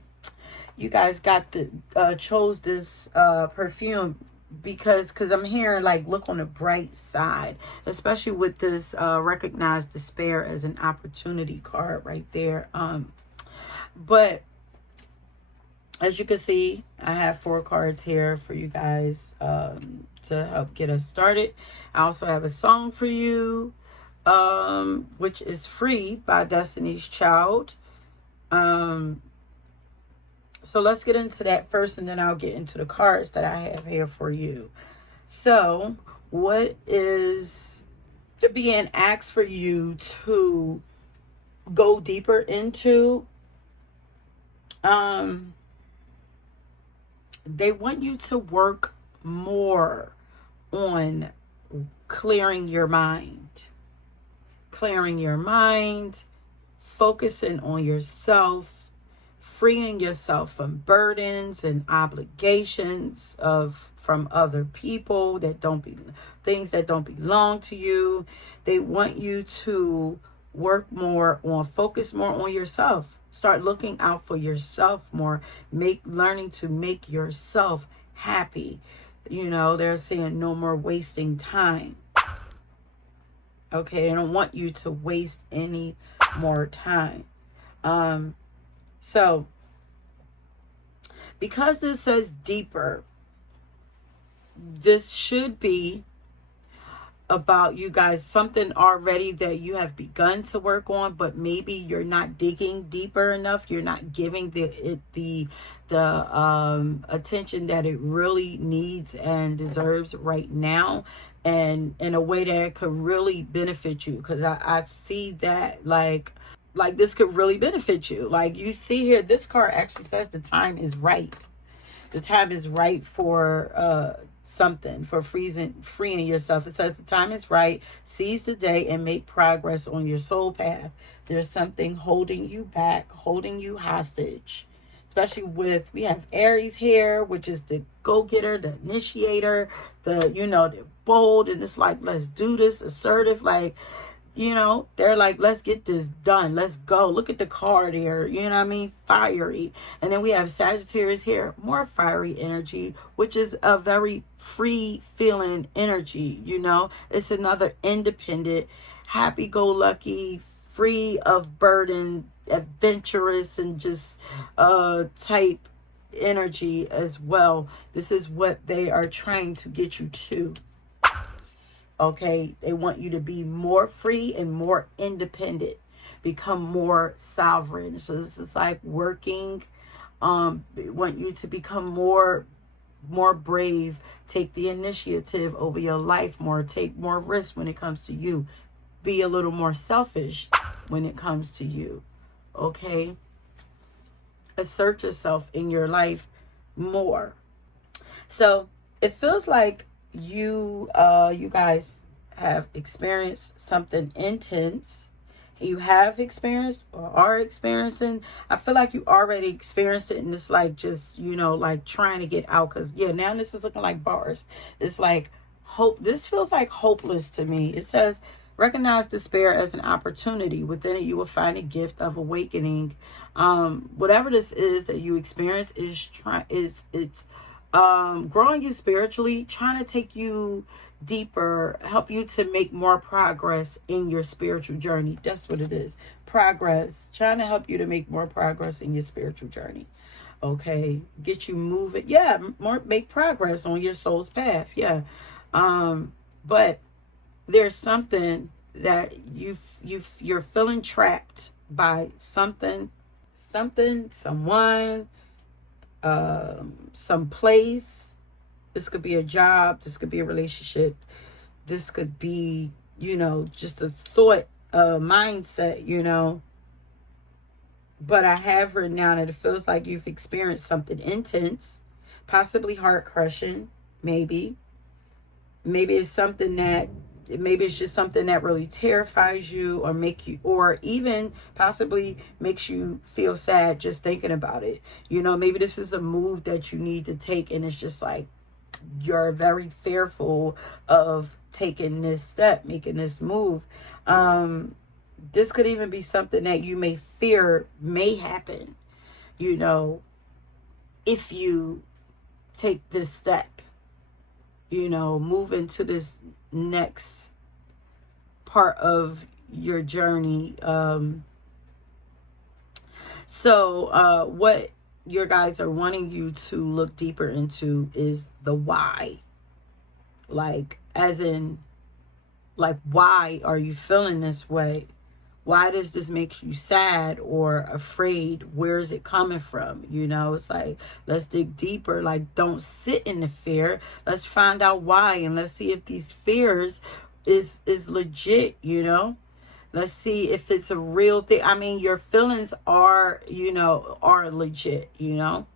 you guys got the chose this perfume, because I'm hearing, like, look on the bright side, especially with this recognize despair as an opportunity card right there. But as you can see, I have 4 cards here for you guys to help get us started. I also have a song for you, which is Free by Destiny's Child. So let's get into that first, and then I'll get into the cards that I have here for you. So what is being asked for you to go deeper into? They want you to work more on clearing your mind. Clearing your mind, focusing on yourself, freeing yourself from burdens and obligations from other people things that don't belong to you. They want you to focus more on yourself. Start looking out for yourself more. Learning to make yourself happy. They're saying no more wasting time. Okay, they don't want you to waste any more time. So, because this says deeper, this should be about you guys, something already that you have begun to work on, but maybe you're not digging deeper enough. You're not giving the attention that it really needs and deserves right now, and in a way that it could really benefit you. Because I see that like this could really benefit you. Like, you see here, this card actually says the time is right. The time is right for something, for freeing yourself. It says the time is right. Seize the day and make progress on your soul path. There's something holding you back, holding you hostage. Especially we have Aries here, which is the go-getter, the initiator, the bold, and it's like, let's do this, assertive, like, they're like, let's get this done. Let's go. Look at the card here. You know what I mean? Fiery. And then we have Sagittarius here. More fiery energy, which is a very free feeling energy. It's another independent, happy-go-lucky, free of burden, adventurous, and just type energy as well. This is what they are trying to get you to. Okay, they want you to be more free and more independent, become more sovereign. So this is like working. They want you to become more brave, take the initiative over your life more, take more risks when it comes to you, be a little more selfish when it comes to you. Okay, assert yourself in your life more. So it feels like you guys have experienced something intense. You have experienced or are experiencing. I feel like you already experienced it, and it's like just like trying to get out. Because now this is looking like bars. It's like hope. This feels like hopeless to me. It says recognize despair as an opportunity. Within it you will find a gift of awakening. Whatever this is that you experience it's growing you spiritually, trying to take you deeper, help you to make more progress in your spiritual journey. That's what it is. Progress. Trying to help you to make more progress in your spiritual journey. Okay. Get you moving. Yeah. Make progress on your soul's path. Yeah. But there's something that you're feeling trapped by something, someone, some place. This could be a job, this could be a relationship, this could be just a thought, mindset, But I have written down that it feels like you've experienced something intense, possibly heart crushing, maybe. Maybe it's something that, maybe it's just something that really terrifies you, or make you, or even possibly makes you feel sad just thinking about it. You know, maybe this is a move that you need to take, and it's just like you're very fearful of taking this step, making this move. This could even be something that you may fear may happen, you know, if you take this step, you know, move into this next part of your journey. What your guys are wanting you to look deeper into is the why. Like, as in, like, why are you feeling this way? Why does this make you sad or afraid? Where is it coming from? You know, it's like, let's dig deeper. Like, don't sit in the fear. Let's find out why, and let's see if these fears is legit, you know? Let's see if it's a real thing. I mean, your feelings are, you know, are legit, you know?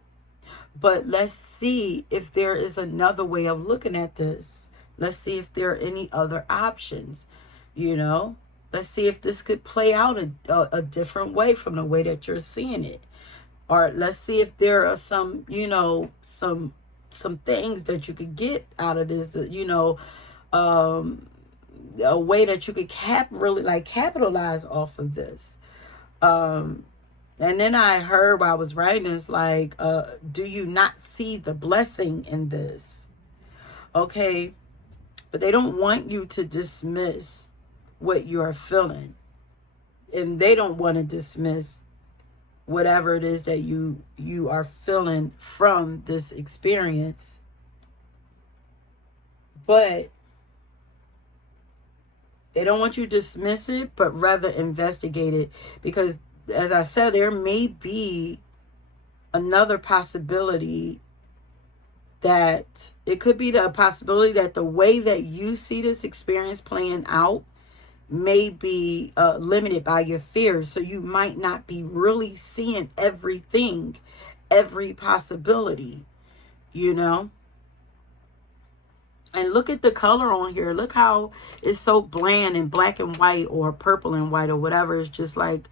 But let's see if there is another way of looking at this. Let's see if there are any other options, you know? Let's see if this could play out a different way from the way that you're seeing it. Or let's see if there are some, you know, some things that you could get out of this, you know, a way that you could really like capitalize off of this. And then I heard while I was writing this, like, do you not see the blessing in this? Okay. But they don't want you to dismiss what you are feeling. And they don't want to dismiss whatever it is that you are feeling from this experience. But they don't want you to dismiss it, but rather investigate it. Because, as I said, there may be another possibility, that it could be the possibility that the way that you see this experience playing out may be limited by your fears. So you might not be really seeing everything, every possibility, you know? And look at the color on here. Look how it's so bland and black and white, or purple and white, or whatever. It's just like,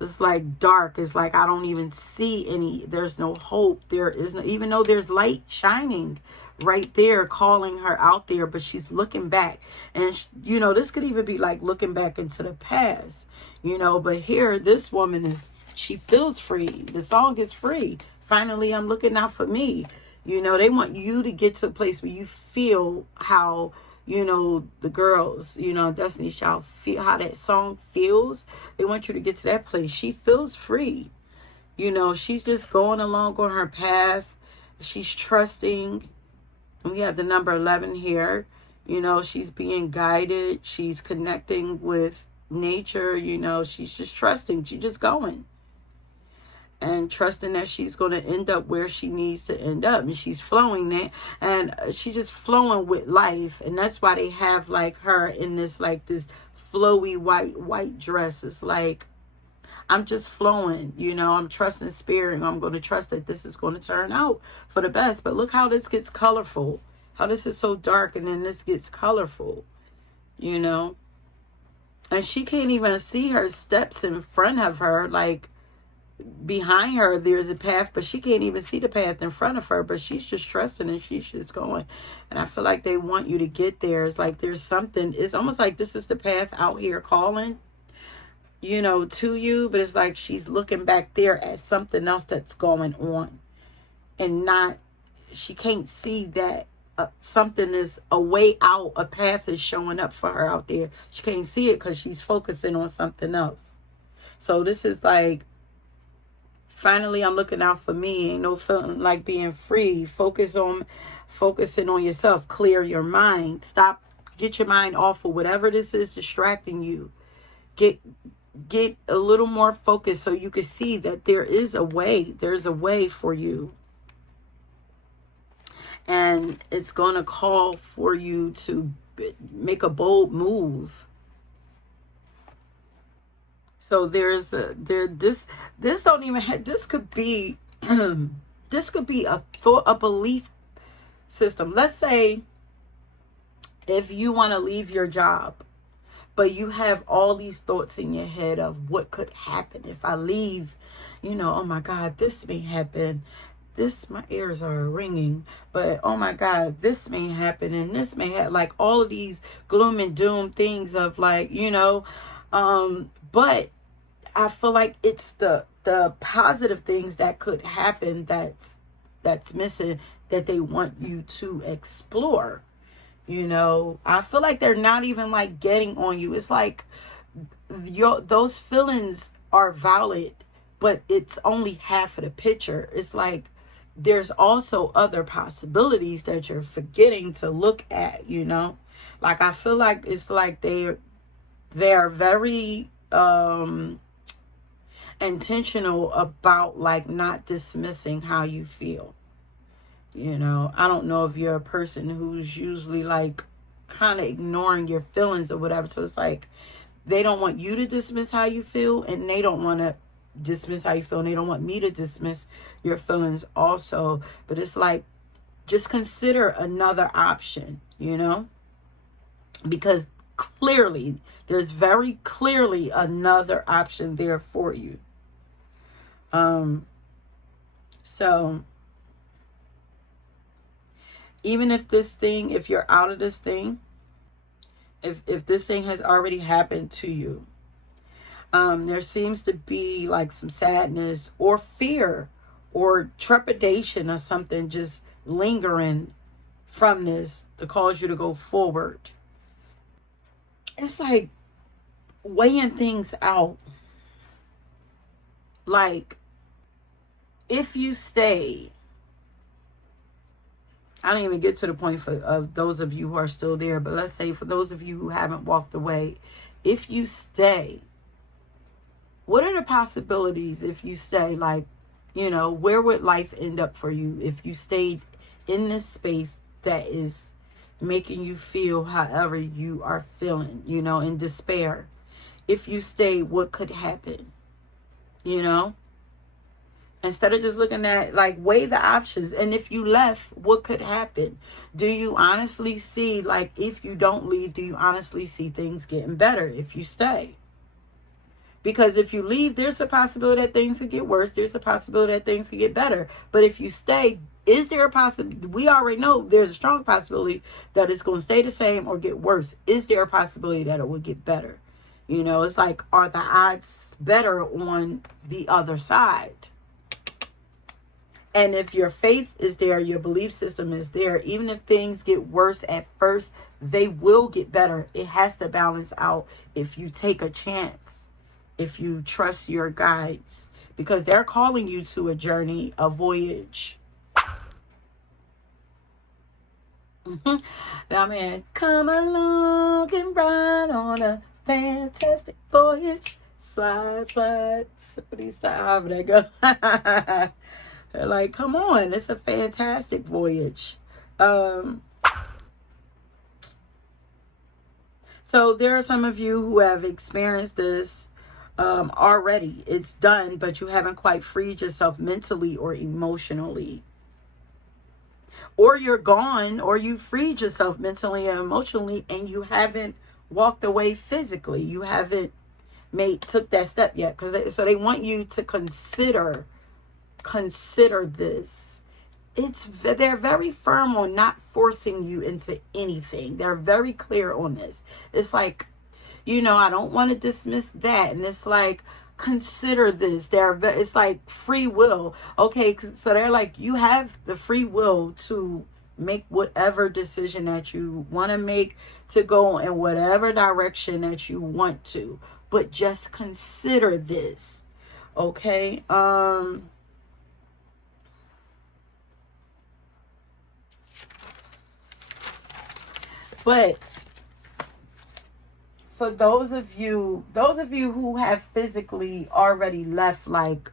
it's like dark. It's like I don't even see any, there's no hope. There is no, even though there's light shining right there calling her out there, but she's looking back. And you know, this could even be like looking back into the past, you know. But here, this woman is, she feels free. The song is free. Finally, I'm looking out for me. You know, they want you to get to a place where you feel how, you know, the girls, you know, Destiny Child, feel how that song feels. They want you to get to that place. She feels free. You know, she's just going along on her path. She's trusting. We have the number 11 here. You know, she's being guided. She's connecting with nature. You know, she's just trusting. She's just going. And trusting that she's going to end up where she needs to end up. And she's flowing there. And she's just flowing with life. And that's why they have like her in this, like this flowy white dress. It's like, I'm just flowing, you know, I'm trusting spirit. I'm going to trust that this is going to turn out for the best. But look how this gets colorful. How this is so dark and then this gets colorful, you know. And she can't even see her steps in front of her. Like, behind her there's a path, but she can't even see the path in front of her, but she's just trusting and she's just going. And I feel like they want you to get there. It's like there's something, it's almost like this is the path out here calling, you know, to you, but it's like she's looking back there at something else that's going on, and not, she can't see that something is a way out, a path is showing up for her out there. She can't see it because she's focusing on something else. So this is like, finally, I'm looking out for me. Ain't no feeling like being free. Focusing on yourself. Clear your mind. Stop. Get your mind off of whatever this is distracting you. Get a little more focused so you can see that there is a way. There's a way for you. And it's going to call for you to make a bold move. So this don't even have, this could be this could be a thought, a belief system. Let's say if you want to leave your job, but you have all these thoughts in your head of what could happen if I leave, oh my God, this may happen. This, my ears are ringing, but oh my God, this may happen and this may have, like all of these gloom and doom things of like, but I feel like it's the positive things that could happen that's missing, that they want you to explore. I feel like they're not even like getting on you. It's like those feelings are valid, but it's only half of the picture. It's like there's also other possibilities that you're forgetting to look at, Like I feel like it's like they're very intentional about like not dismissing how you feel. I don't know if you're a person who's usually like kind of ignoring your feelings or whatever. So it's like they don't want you to dismiss how you feel, and they don't want to dismiss how you feel, and they don't want me to dismiss your feelings also. But it's like, just consider another option, because clearly, there's very clearly another option there for you. So even if you're out of this thing, if this thing has already happened to you, there seems to be like some sadness or fear or trepidation or something just lingering from this to cause you to go forward. It's like weighing things out. Like, if you stay, I don't even get to the point of those of you who are still there, but let's say for those of you who haven't walked away, if you stay, what are the possibilities if you stay? Like, where would life end up for you if you stayed in this space that is making you feel however you are feeling, in despair? If you stay, what could happen? Instead of just looking at, like, weigh the options. And if you left, what could happen? Do you honestly see, like, if you don't leave, do you honestly see things getting better if you stay? Because if you leave, there's a possibility that things could get worse. There's a possibility that things could get better. But if you stay, is there a possibility? We already know there's a strong possibility that it's going to stay the same or get worse. Is there a possibility that it will get better? It's like, are the odds better on the other side? And if your faith is there, your belief system is there, even if things get worse at first, they will get better. It has to balance out if you take a chance, if you trust your guides, because they're calling you to a journey, a voyage. Now, man, come along and ride on a fantastic voyage. Slide, slide, sippity, slide. There you go. They're like, come on, it's a fantastic voyage. So there are some of you who have experienced this already. It's done, but you haven't quite freed yourself mentally or emotionally. Or you're gone, or you freed yourself mentally and emotionally, and you haven't walked away physically. You haven't took that step yet. So they want you to consider this. They're very firm on not forcing you into anything. They're very clear on this. It's like, I don't want to dismiss that. And it's like, consider this. It's like free will. Okay, so they're like, you have the free will to make whatever decision that you want to make, to go in whatever direction that you want to, but just consider this. Okay. But for those of you who have physically already left, like,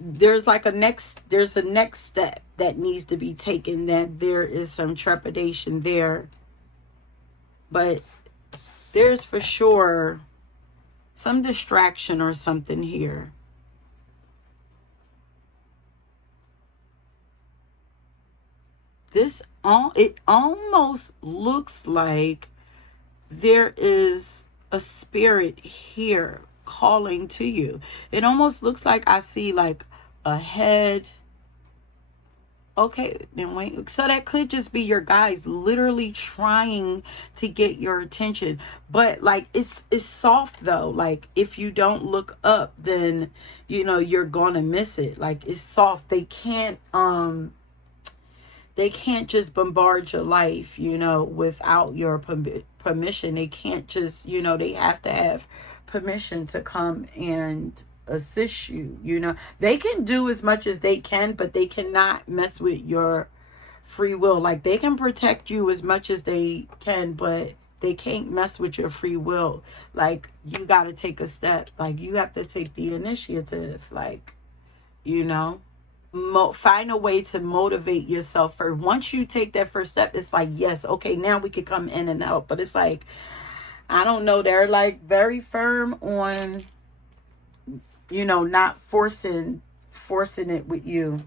there's a next step that needs to be taken, that there is some trepidation there, but there's for sure some distraction or something here. It almost looks like there is a spirit here calling to you. It almost looks like I see like a head. Okay, then wait. So that could just be your guys literally trying to get your attention. But like it's soft though. Like if you don't look up, then you're gonna miss it. Like it's soft. They can't just bombard your life, without your permission. They can't just, they have to have permission to come and assist you. They can do as much as they can, but they cannot mess with your free will. Like they can protect you as much as they can, but they can't mess with your free will. Like you got to take a step. Like you have to take the initiative. Like, find a way to motivate yourself first. Once you take that first step, it's like, yes, okay, now we could come in and out. But it's like, I don't know, they're like very firm on not forcing it with you.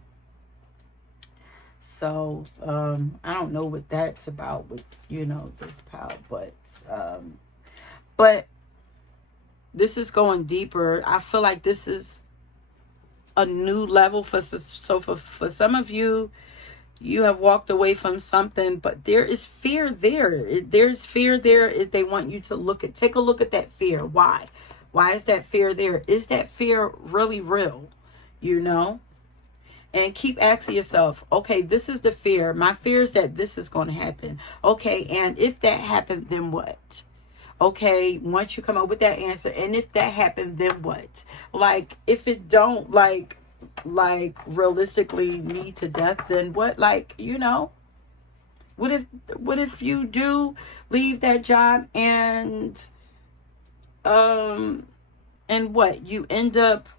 So I don't know what that's about with this pal, but this is going deeper. I feel like this is a new level for some of you. You have walked away from something, but there is fear there. There's fear there. They want you to take a look at that fear. Why is that fear there? Is that fear really real? And keep asking yourself, okay, this is the fear. My fear is that this is going to happen. Okay, and if that happened, then what? Okay, once you come up with that answer, and if that happened, then what? Like, if it don't, like realistically lead to death, then what? Like, what if you do leave that job and what? You end up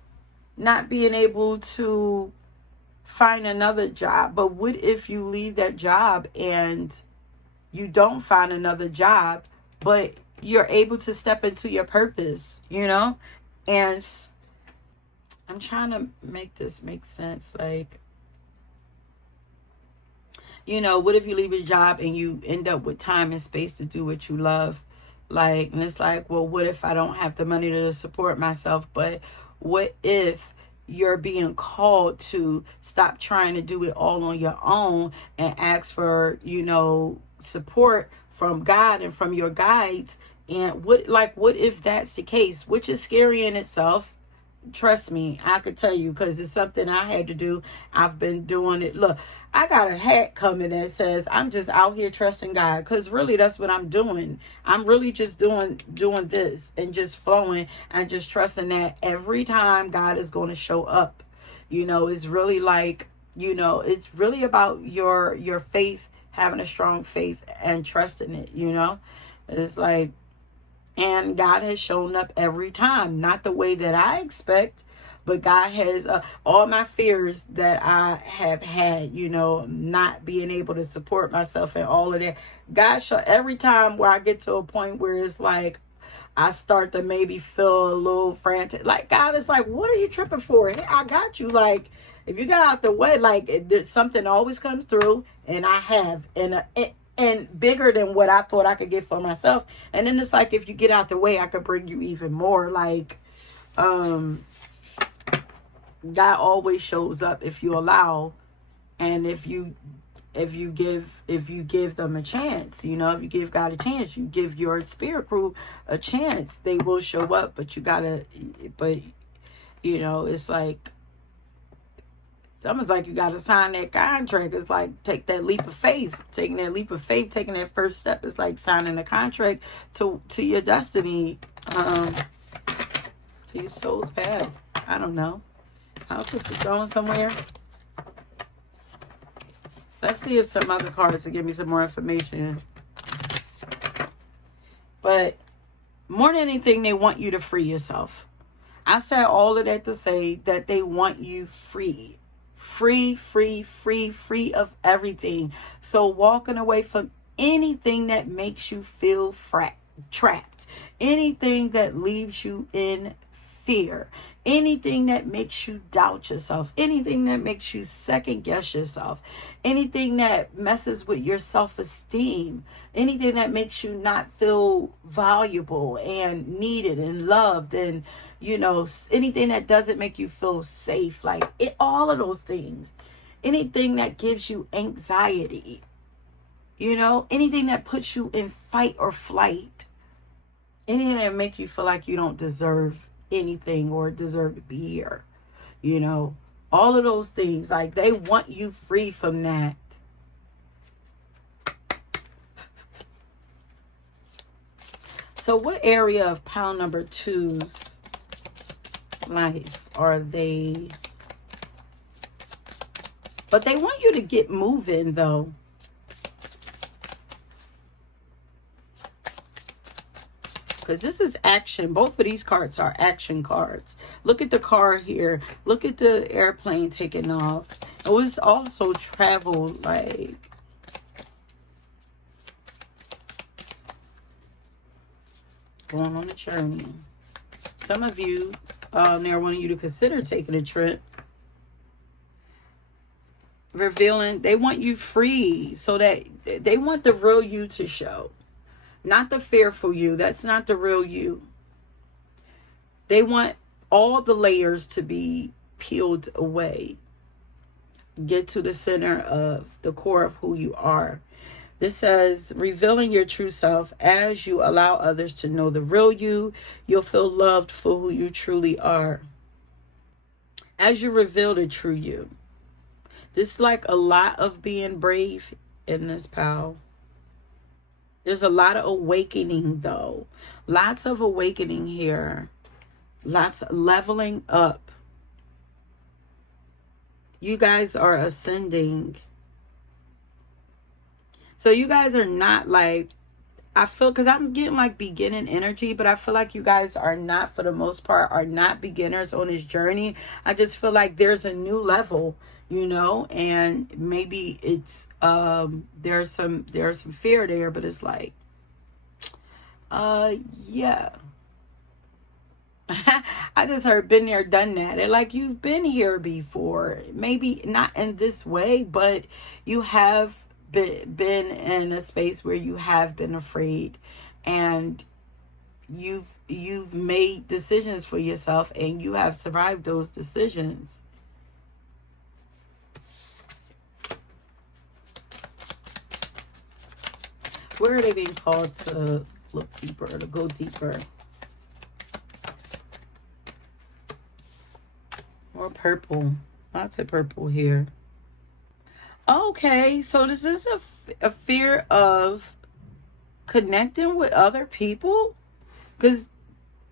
not being able to find another job. But what if you leave that job and you don't find another job, but you're able to step into your purpose, and I'm trying to make this make sense. Like, what if you leave a job and you end up with time and space to do what you love? Like, and it's like, well, what if I don't have the money to support myself? But what if you're being called to stop trying to do it all on your own and ask for, support from God and from your guides? And what if that's the case, which is scary in itself. Trust me, I could tell you, because it's something I had to do. I've been doing it. Look, I got a hat coming that says I'm just out here trusting God, because really that's what I'm doing. I'm really just doing this and just flowing and just trusting that every time God is going to show up. It's really like, it's really about your faith, having a strong faith and trusting it. It's like, and God has shown up every time, not the way that I expect, but God has all my fears that I have had, not being able to support myself and all of that. God show every time where I get to a point where it's like I start to maybe feel a little frantic. Like God is like, what are you tripping for? Hey, I got you. Like if you got out the way, like there's something always comes through, and I have, and bigger than what I thought I could get for myself. And then it's like, if you get out the way, I could bring you even more. Like, God always shows up if you allow, and if you give them a chance, if you give God a chance, you give your spirit crew a chance, they will show up. But it's like, it's almost like you got to sign that contract. It's like take that leap of faith. Taking that leap of faith, taking that first step is like signing a contract to your destiny, to your soul's path. I don't know. I hope this is going somewhere. Let's see if some other cards will give me some more information. But more than anything, they want you to free yourself. I said all of that to say that they want you free. Free of everything. So walking away from anything that makes you feel trapped, anything that leaves you in fear, anything that makes you doubt yourself, anything that makes you second guess yourself, anything that messes with your self-esteem, anything that makes you not feel valuable and needed and loved, and anything that doesn't make you feel safe, like all of those things, anything that gives you anxiety, anything that puts you in fight or flight, anything that make you feel like you don't deserve anything or deserve to be here, all of those things, like they want you free from that. So what area of pile number 2's life are they? But they want you to get moving though. Because this is action. Both of these cards are action cards. Look at the car here. Look at the airplane taking off. It was also travel, like going on a journey. Some of you, they're wanting you to consider taking a trip. Revealing, they want you free so that they want the real you to show. Not the fearful you. That's not the real you. They want all the layers to be peeled away. Get to the center of the core of who you are. This says, revealing your true self. As you allow others to know the real you, you'll feel loved for who you truly are. As you reveal the true you. This is like a lot of being brave in this pile. There's a lot of awakening though. Lots of awakening here. Lots of leveling up. You guys are ascending. So you guys are not like, I feel, because I'm getting like beginning energy, but I feel like you guys are not, for the most part, are not beginners on this journey. I just feel like there's a new level, and maybe it's there's some fear there, but it's like yeah. I just heard been there, done that. And like, you've been here before, maybe not in this way, but you have been in a space where you have been afraid, and you've made decisions for yourself, and you have survived those decisions. Where are they being called to look deeper, to go deeper? More purple. Lots of purple here. Okay, so this is a fear of connecting with other people. Because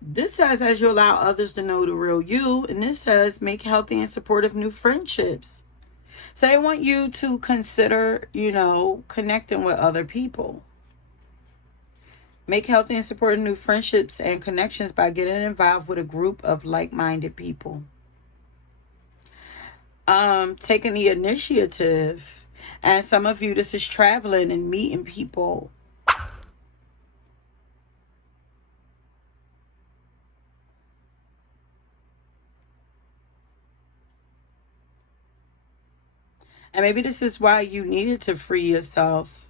this says, as you allow others to know the real you. And this says, make healthy and supportive new friendships. So they want you to consider, connecting with other people. Make healthy and supportive new friendships and connections by getting involved with a group of like-minded people. Taking the initiative. And some of you, this is traveling and meeting people. And maybe this is why you needed to free yourself,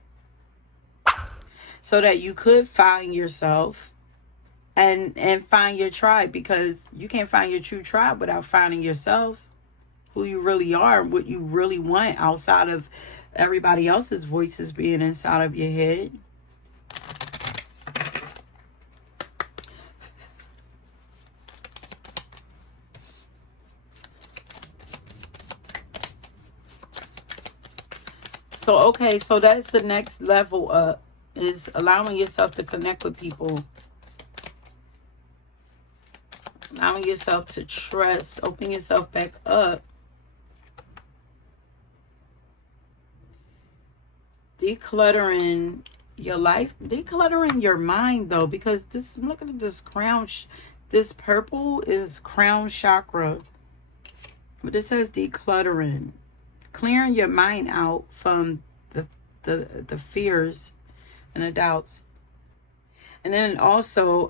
so that you could find yourself and find your tribe, because you can't find your true tribe without finding yourself, who you really are, what you really want, outside of everybody else's voices being inside of your head. So, okay, so that's the next level up, is allowing yourself to connect with people. Allowing yourself to trust, opening yourself back up. Decluttering your life, decluttering your mind though, because this, look at this crown, this purple is crown chakra. But it says decluttering, clearing your mind out from the fears and the doubts. And then also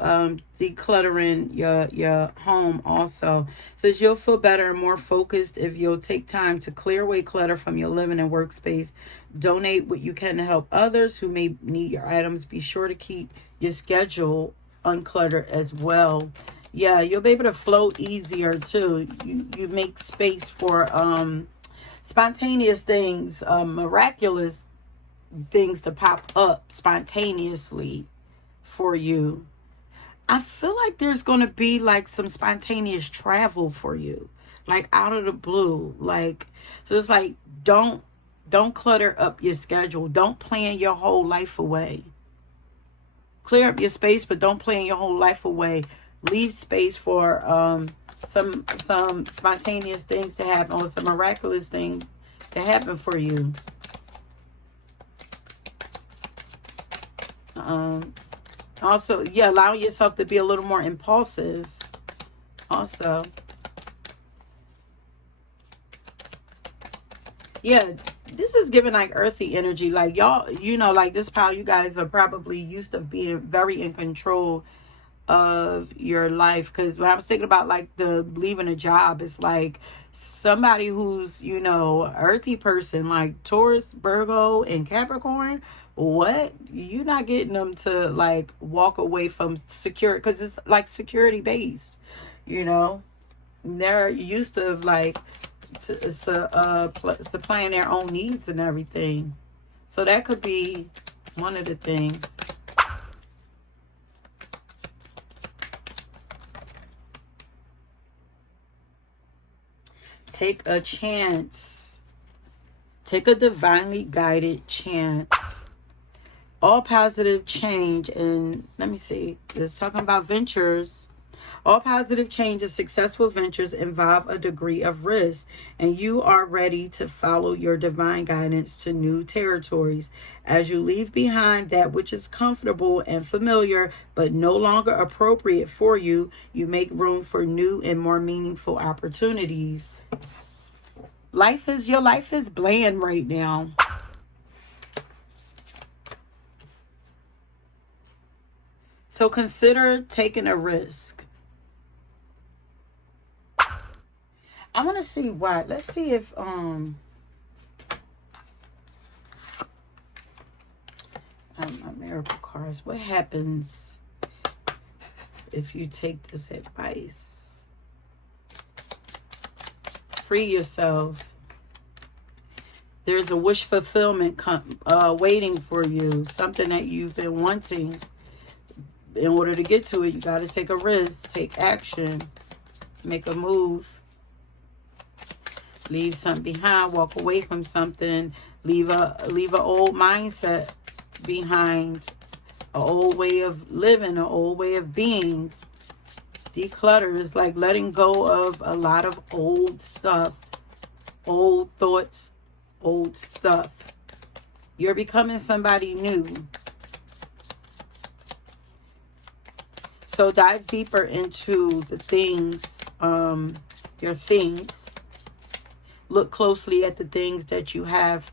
decluttering your home also says you'll feel better and more focused if you'll take time to clear away clutter from your living and workspace. Donate what you can to help others who may need your items. Be sure to keep your schedule uncluttered as well. Yeah, you'll be able to flow easier too. You make space for spontaneous things, miraculous things to pop up spontaneously for you. I feel like there's going to be like some spontaneous travel for you, like out of the blue. Like, so it's like, don't clutter up your schedule. Don't plan your whole life away. Clear up your space, but don't plan your whole life away. Leave space for some spontaneous things to happen, or some miraculous thing to happen for you. Also, yeah, allow yourself to be a little more impulsive. Also, yeah, this is giving like earthy energy. Like y'all, you know, like this pile, you guys are probably used to being very in control of your life. Because when I was thinking about like the leaving a job, it's like somebody who's, you know, earthy person like Taurus, Virgo, and Capricorn. What? You're not getting them to like walk away from security, because it's like security based, you know. They're used to like supplying their own needs and everything. So that could be one of the things. Take a chance. Take a divinely guided chance. All positive change, and let me see, it's talking about ventures. All positive change and successful ventures involve a degree of risk, and you are ready to follow your divine guidance to new territories. As you leave behind that which is comfortable and familiar but no longer appropriate for you, you make room for new and more meaningful opportunities. Your life is bland right now. So consider taking a risk. I want to see why. Let's see if my miracle cards. What happens if you take this advice? Free yourself. There's a wish fulfillment waiting for you. Something that you've been wanting. In order to get to it, you got to take a risk, take action, make a move. Leave something behind, walk away from something, leave a old mindset behind, an old way of living, an old way of being. Declutter is like letting go of a lot of old stuff, old thoughts, old stuff. You're becoming somebody new. So dive deeper into the things, your things. Look closely at the things that you have.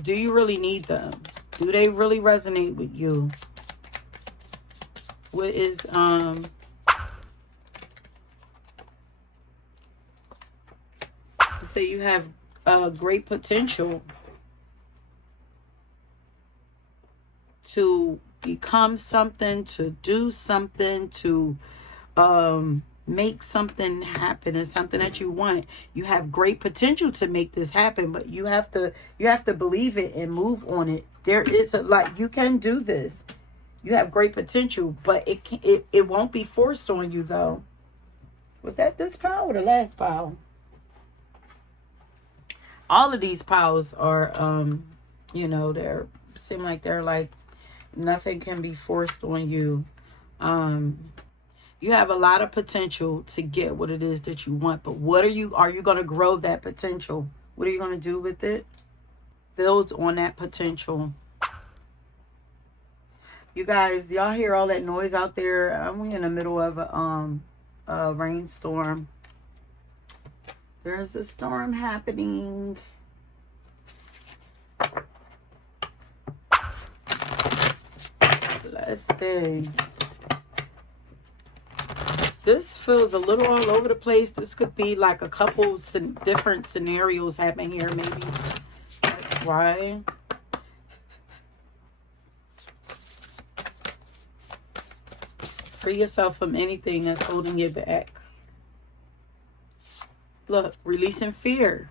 Do you really need them? Do they really resonate with you? What is, say you have great potential to become something, to do something, to make something happen, and something that you want. You have great potential to make this happen, but you have to believe it and move on it. There is a like, you can do this. You have great potential, but it won't be forced on you though. Was that this pile or the last pile? All of these piles are you know, they're seem like they're like nothing can be forced on you. You have a lot of potential to get what it is that you want, but are you going to grow that potential? What are you going to do with it? Build on that potential. You guys, y'all hear all that noise out there? We're in the middle of a rainstorm. There's a storm happening. Let's see. This feels a little all over the place. This could be like a couple different scenarios happening here, maybe. That's why. Free yourself from anything that's holding you back. Look, releasing fear.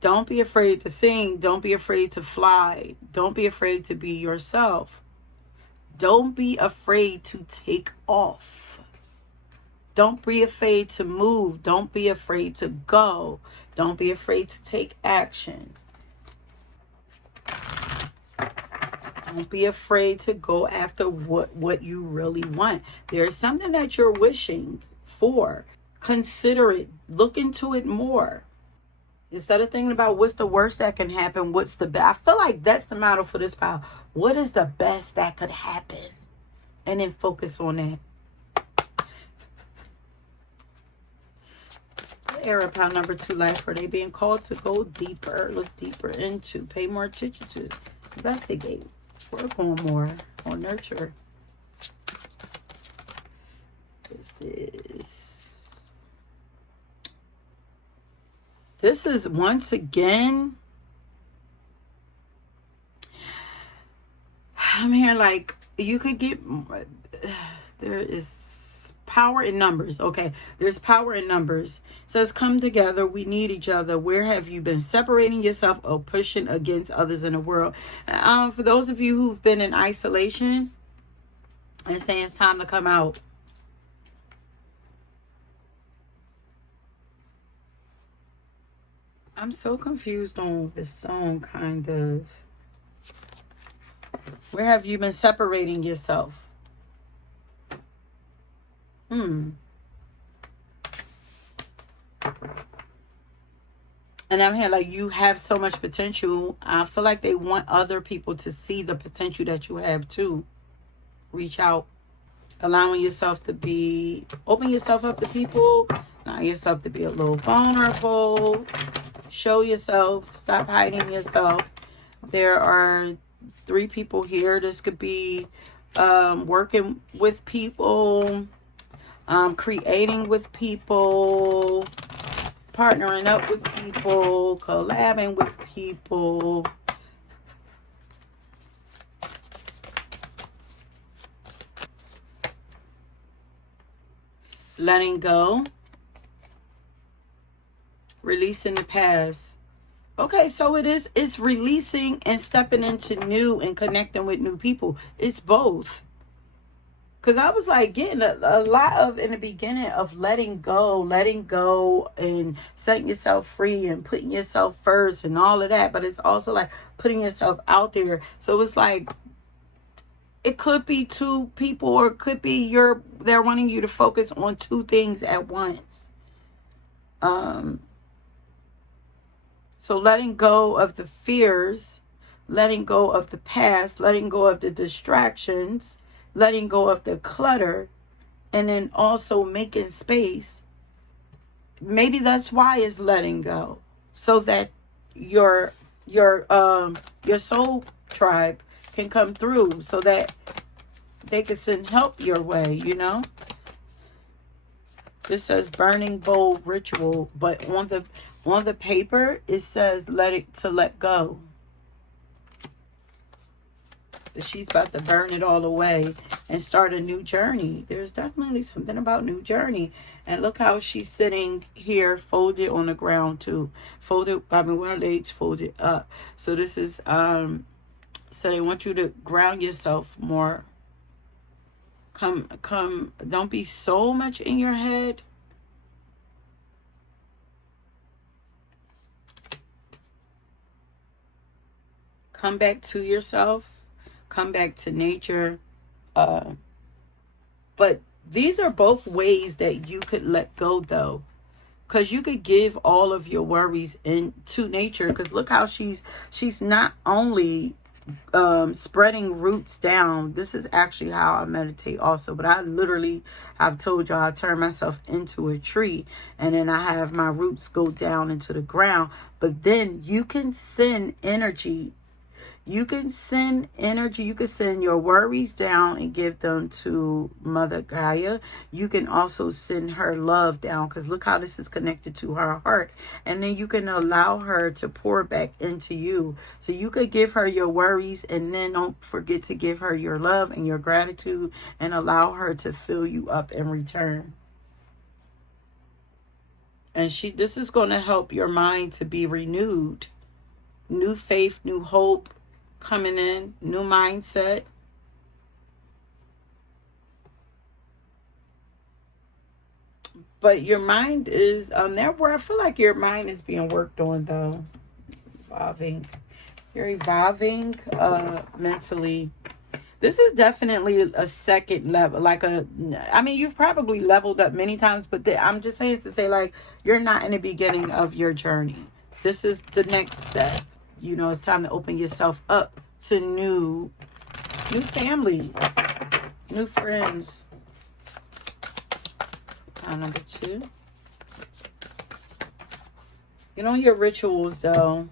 Don't be afraid to sing. Don't be afraid to fly. Don't be afraid to be yourself. Don't be afraid to take off. Don't be afraid to move. Don't be afraid to go. Don't be afraid to take action. Don't be afraid to go after what you really want. There's something that you're wishing for. Consider it. Look into it more. Instead of thinking about what's the worst that can happen, what's the best. I feel like that's the motto for this pile. What is the best that could happen? And then focus on that. Era pile number 2, life. Are they being called to go deeper, look deeper into, pay more attention to, investigate, work on more, or nurture? This is once again, I'm here like you could get, there is power in numbers. Okay, there's power in numbers. It says, come together, we need each other. Where have you been separating yourself or pushing against others in the world? For those of you who've been in isolation and saying it's time to come out, I'm so confused on this song, kind of. Where have you been separating yourself? And I'm here like you have so much potential. I feel like they want other people to see the potential that you have too. Reach out. Allowing yourself to be, open yourself up to people. Allow yourself to be a little vulnerable. Show yourself. Stop hiding yourself. There are 3 people here. This could be working with people, creating with people, partnering up with people, collabing with people. Letting go. Releasing the past. Okay, so it's releasing and stepping into new and connecting with new people. It's both. Because I was like getting a lot of, in the beginning, of letting go and setting yourself free and putting yourself first and all of that. But it's also like putting yourself out there. So it's like, it could be 2 people, or it could be they're wanting you to focus on 2 things at once. So letting go of the fears, letting go of the past, letting go of the distractions, letting go of the clutter, and then also making space. Maybe that's why it's letting go, so that your soul tribe can come through, so that they can send help your way, you know. This says burning bowl ritual, but on the paper it says let go. She's about to burn it all away and start a new journey. There's definitely something about new journey. And look how she's sitting here folded on the ground too. Folded, with her legs folded up. So this is, so they want you to ground yourself more. Come, don't be so much in your head. Come back to yourself. Come back to nature. But these are both ways that you could let go, though. Because you could give all of your worries into nature. Because look how she's not only spreading roots down. This is actually how I meditate also. But I literally, I've told y'all, I turn myself into a tree. And then I have my roots go down into the ground. But then you can send energy. You can send energy. You can send your worries down and give them to Mother Gaia. You can also send her love down, because look how this is connected to her heart. And then you can allow her to pour back into you. So you could give her your worries, and then don't forget to give her your love and your gratitude, and allow her to fill you up in return. And this is going to help your mind to be renewed. New faith, new hope coming in, new mindset. But your mind is that where I feel like your mind is being worked on, though. Evolving. You're evolving mentally. This is definitely a second level, I mean, you've probably leveled up many times, but I'm just saying to say, like, you're not in the beginning of your journey. This is the next step. You know, it's time to open yourself up to new family, new friends. Number 2. Get on your rituals, though,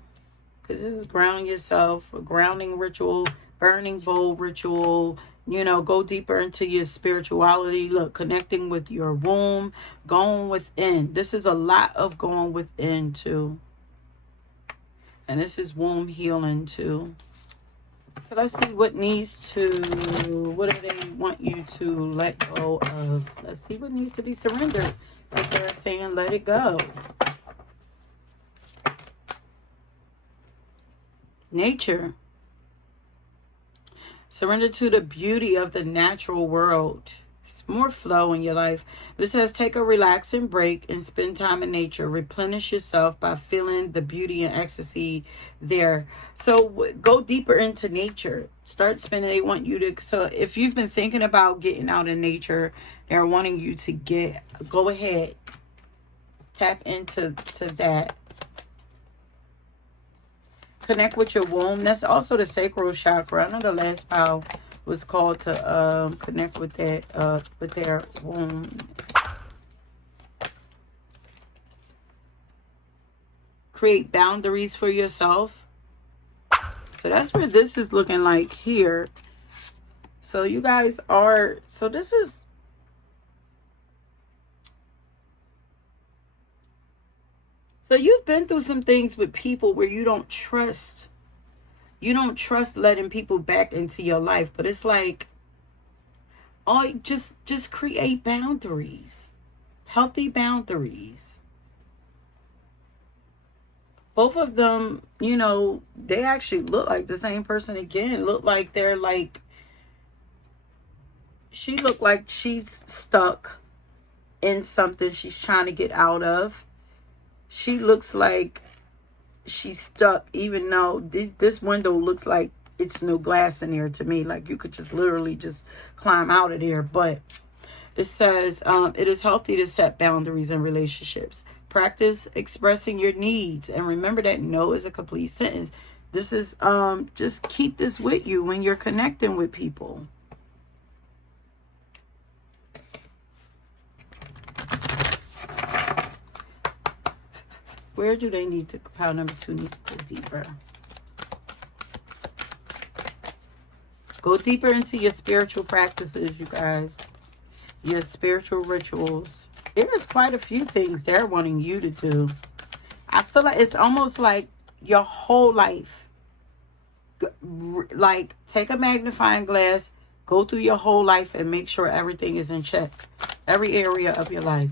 because this is grounding yourself, a grounding ritual, burning bowl ritual. You know, go deeper into your spirituality. Look, connecting with your womb, going within. This is a lot of going within, too. And this is womb healing too. So let's see what do they want you to let go of? Let's see what needs to be surrendered. Since they're saying let it go. Nature. Surrender to the beauty of the natural world. More flow in your life. But it says take a relaxing break and spend time in nature. Replenish yourself by feeling the beauty and ecstasy there. So go deeper into nature. Start spending. They want you to. So if you've been thinking about getting out in nature, they're wanting you to go ahead. Tap into that. Connect with your womb. That's also the sacral chakra. I know the last pile was called to connect with that with their womb. Create boundaries for yourself. So that's where this is looking like here. So you guys are, so this is, so you've been through some things with people where you don't trust letting people back into your life. But it's like, just create boundaries, healthy boundaries. Both of them, you know, they actually look like the same person again. Look like they're like, she looked like she's stuck in something she's trying to get out of. She looks like she's stuck, even though this window looks like it's no glass in there to me. Like you could just literally just climb out of there. But it says it is healthy to set boundaries in relationships. Practice expressing your needs, and remember that no is a complete sentence. This is just keep this with you when you're connecting with people. Where do they need to, pile number 2 need to go deeper? Go deeper into your spiritual practices, you guys. Your spiritual rituals. There's quite a few things they're wanting you to do. I feel like it's almost like your whole life. Like, take a magnifying glass, go through your whole life and make sure everything is in check. Every area of your life.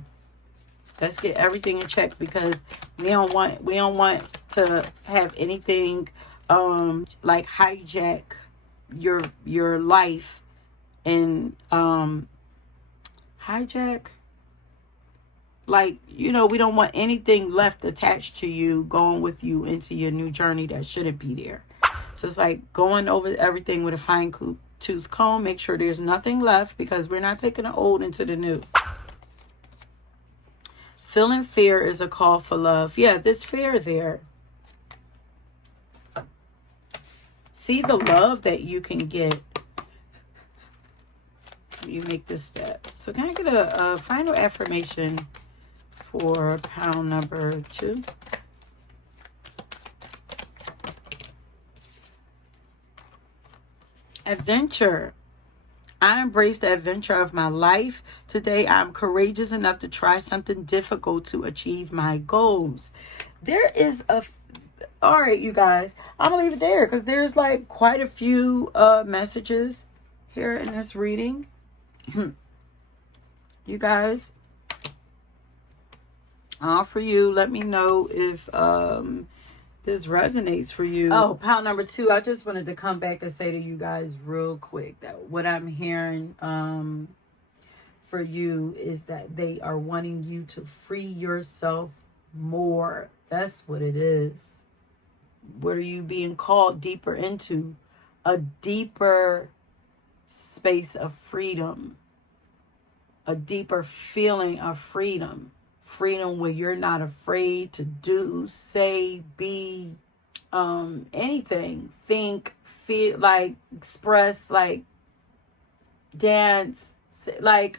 Let's get everything in check, because we don't want to have anything like hijack your life and hijack, like, you know, we don't want anything left attached to you going with you into your new journey that shouldn't be there. So it's like going over everything with a fine tooth comb. Make sure there's nothing left, because we're not taking the old into the new. Feeling fear is a call for love. Yeah, there's fear there. See the love that you can get. You make this step. So can I get a final affirmation for pile number 2? Adventure. I embrace the adventure of my life. Today, I'm courageous enough to try something difficult to achieve my goals. There is all right, you guys, I'm gonna leave it there because there's like quite a few messages here in this reading. You guys, all for you. Let me know if this resonates for you. Oh, pile number 2. I just wanted to come back and say to you guys real quick that what I'm hearing for you is that they are wanting you to free yourself more. That's what it is. What are you being called deeper into? A deeper space of freedom. A deeper feeling of freedom. Freedom where you're not afraid to do, say, be, anything. Think, feel, like, express, like, dance. Like,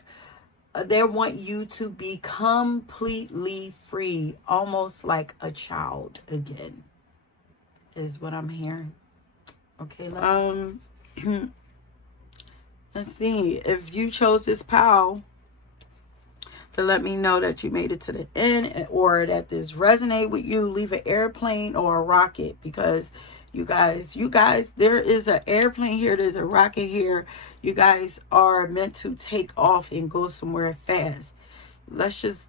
they want you to be completely free. Almost like a child again. Is what I'm hearing. Okay, let's see. If you chose this pal to let me know that you made it to the end or that this resonate with you, leave an airplane or a rocket, because you guys, there is an airplane here, there's a rocket here. You guys are meant to take off and go somewhere fast. Let's just,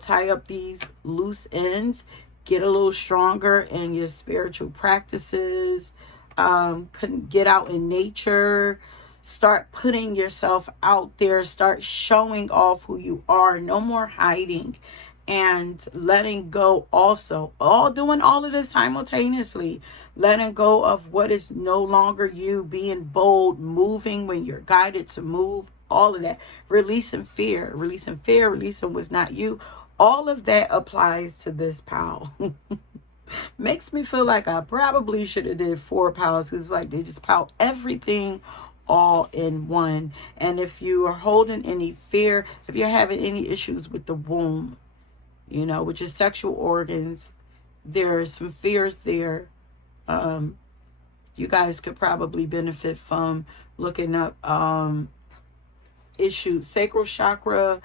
tie up these loose ends. Get a little stronger in your spiritual practices. Get out in nature. Start putting yourself out there. Start showing off who you are. No more hiding. And letting go also. Doing all of this simultaneously. Letting go of what is no longer you. Being bold. Moving when you're guided to move. All of that. Releasing fear. Releasing what's not you. All of that applies to this pile. Makes me feel like I probably should have did 4 piles. Because like they just pile everything all in one. And if you are holding any fear, if you're having any issues with the womb, with your sexual organs, there are some fears there. You guys could probably benefit from looking up issues, sacral chakra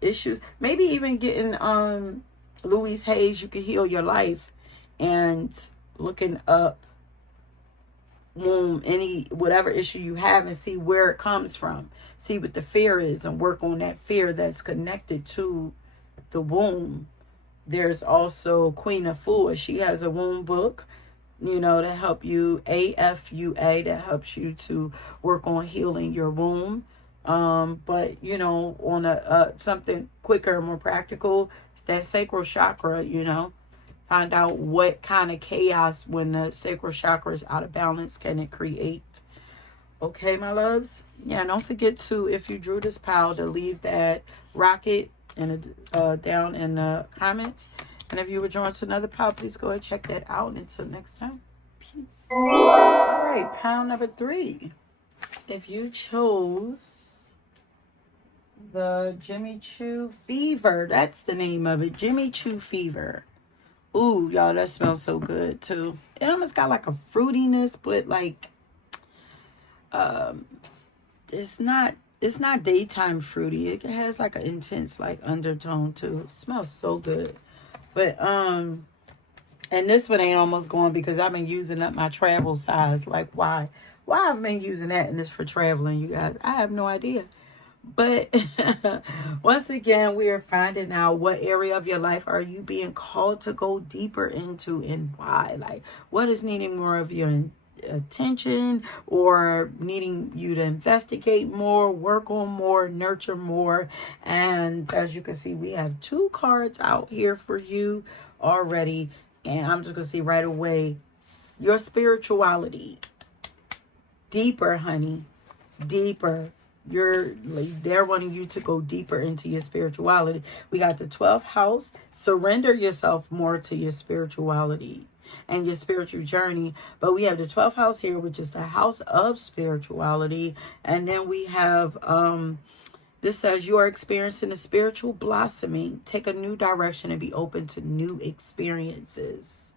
issues, maybe even getting Louise Hayes, You Can Heal Your Life, and looking up whatever issue you have and see where it comes from, see what the fear is, and work on that fear that's connected to the womb. There's also Queen of Fool. She has a womb book, to help you, AFUA, that helps you to work on healing your womb. But on a something quicker and more practical, it's that sacral chakra. Find out what kind of chaos, when the sacral chakra is out of balance, can it create. Okay, my loves. Yeah, don't forget to, if you drew this pile, to leave that rocket down in the comments. And if you were drawn to another pile, please go ahead and check that out. And until next time, peace. All right, pile number 3. If you chose the Jimmy Choo Fever, that's the name of it, Jimmy Choo Fever. Ooh, y'all, that smells so good too. It almost got like a fruitiness, but like it's not daytime fruity. It has like an intense like undertone too. It smells so good. But and this one ain't almost going because I've been using up my travel size. Like why I've been using that, and it's for traveling, you guys, I have no idea. But once again, we are finding out what area of your life are you being called to go deeper into, and why. Like, what is needing more of your attention, or needing you to investigate more, work on more, nurture more. And as you can see, we have 2 cards out here for you already. And I'm just going to see right away, your spirituality. Deeper, honey. Deeper. They're wanting you to go deeper into your spirituality. We got the 12th house. Surrender yourself more to your spirituality and your spiritual journey. But we have the 12th house here, which is the house of spirituality. And then we have this says you are experiencing a spiritual blossoming. Take a new direction and be open to new experiences.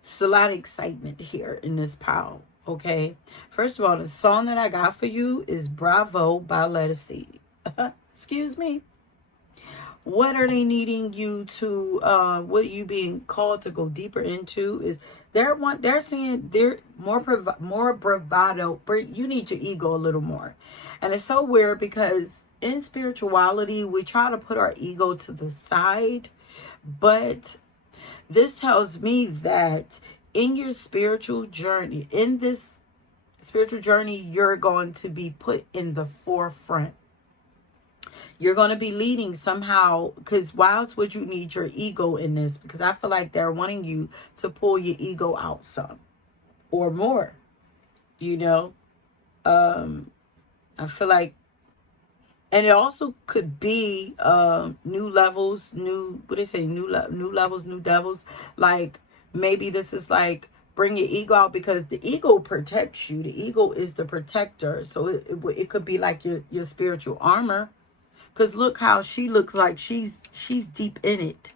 It's a lot of excitement here in this pile. Okay. First of all, the song that I got for you is Bravo by Lettucey. Excuse me. What are they needing you to what are you being called to go deeper into is they're saying they're more bravado. You need your ego a little more. And it's so weird because in spirituality we try to put our ego to the side, but this tells me that in your spiritual journey, in this spiritual journey, you're going to be put in the forefront. You're going to be leading somehow, because why else would you need your ego in this? Because I feel like they're wanting you to pull your ego out some or more, you know. I feel like, and it also could be new levels, new, what they say, new levels, new devils. Like maybe this is like bring your ego out, because the ego protects you. The ego is the protector. So it could be like your spiritual armor. Because look how she looks like she's deep in it.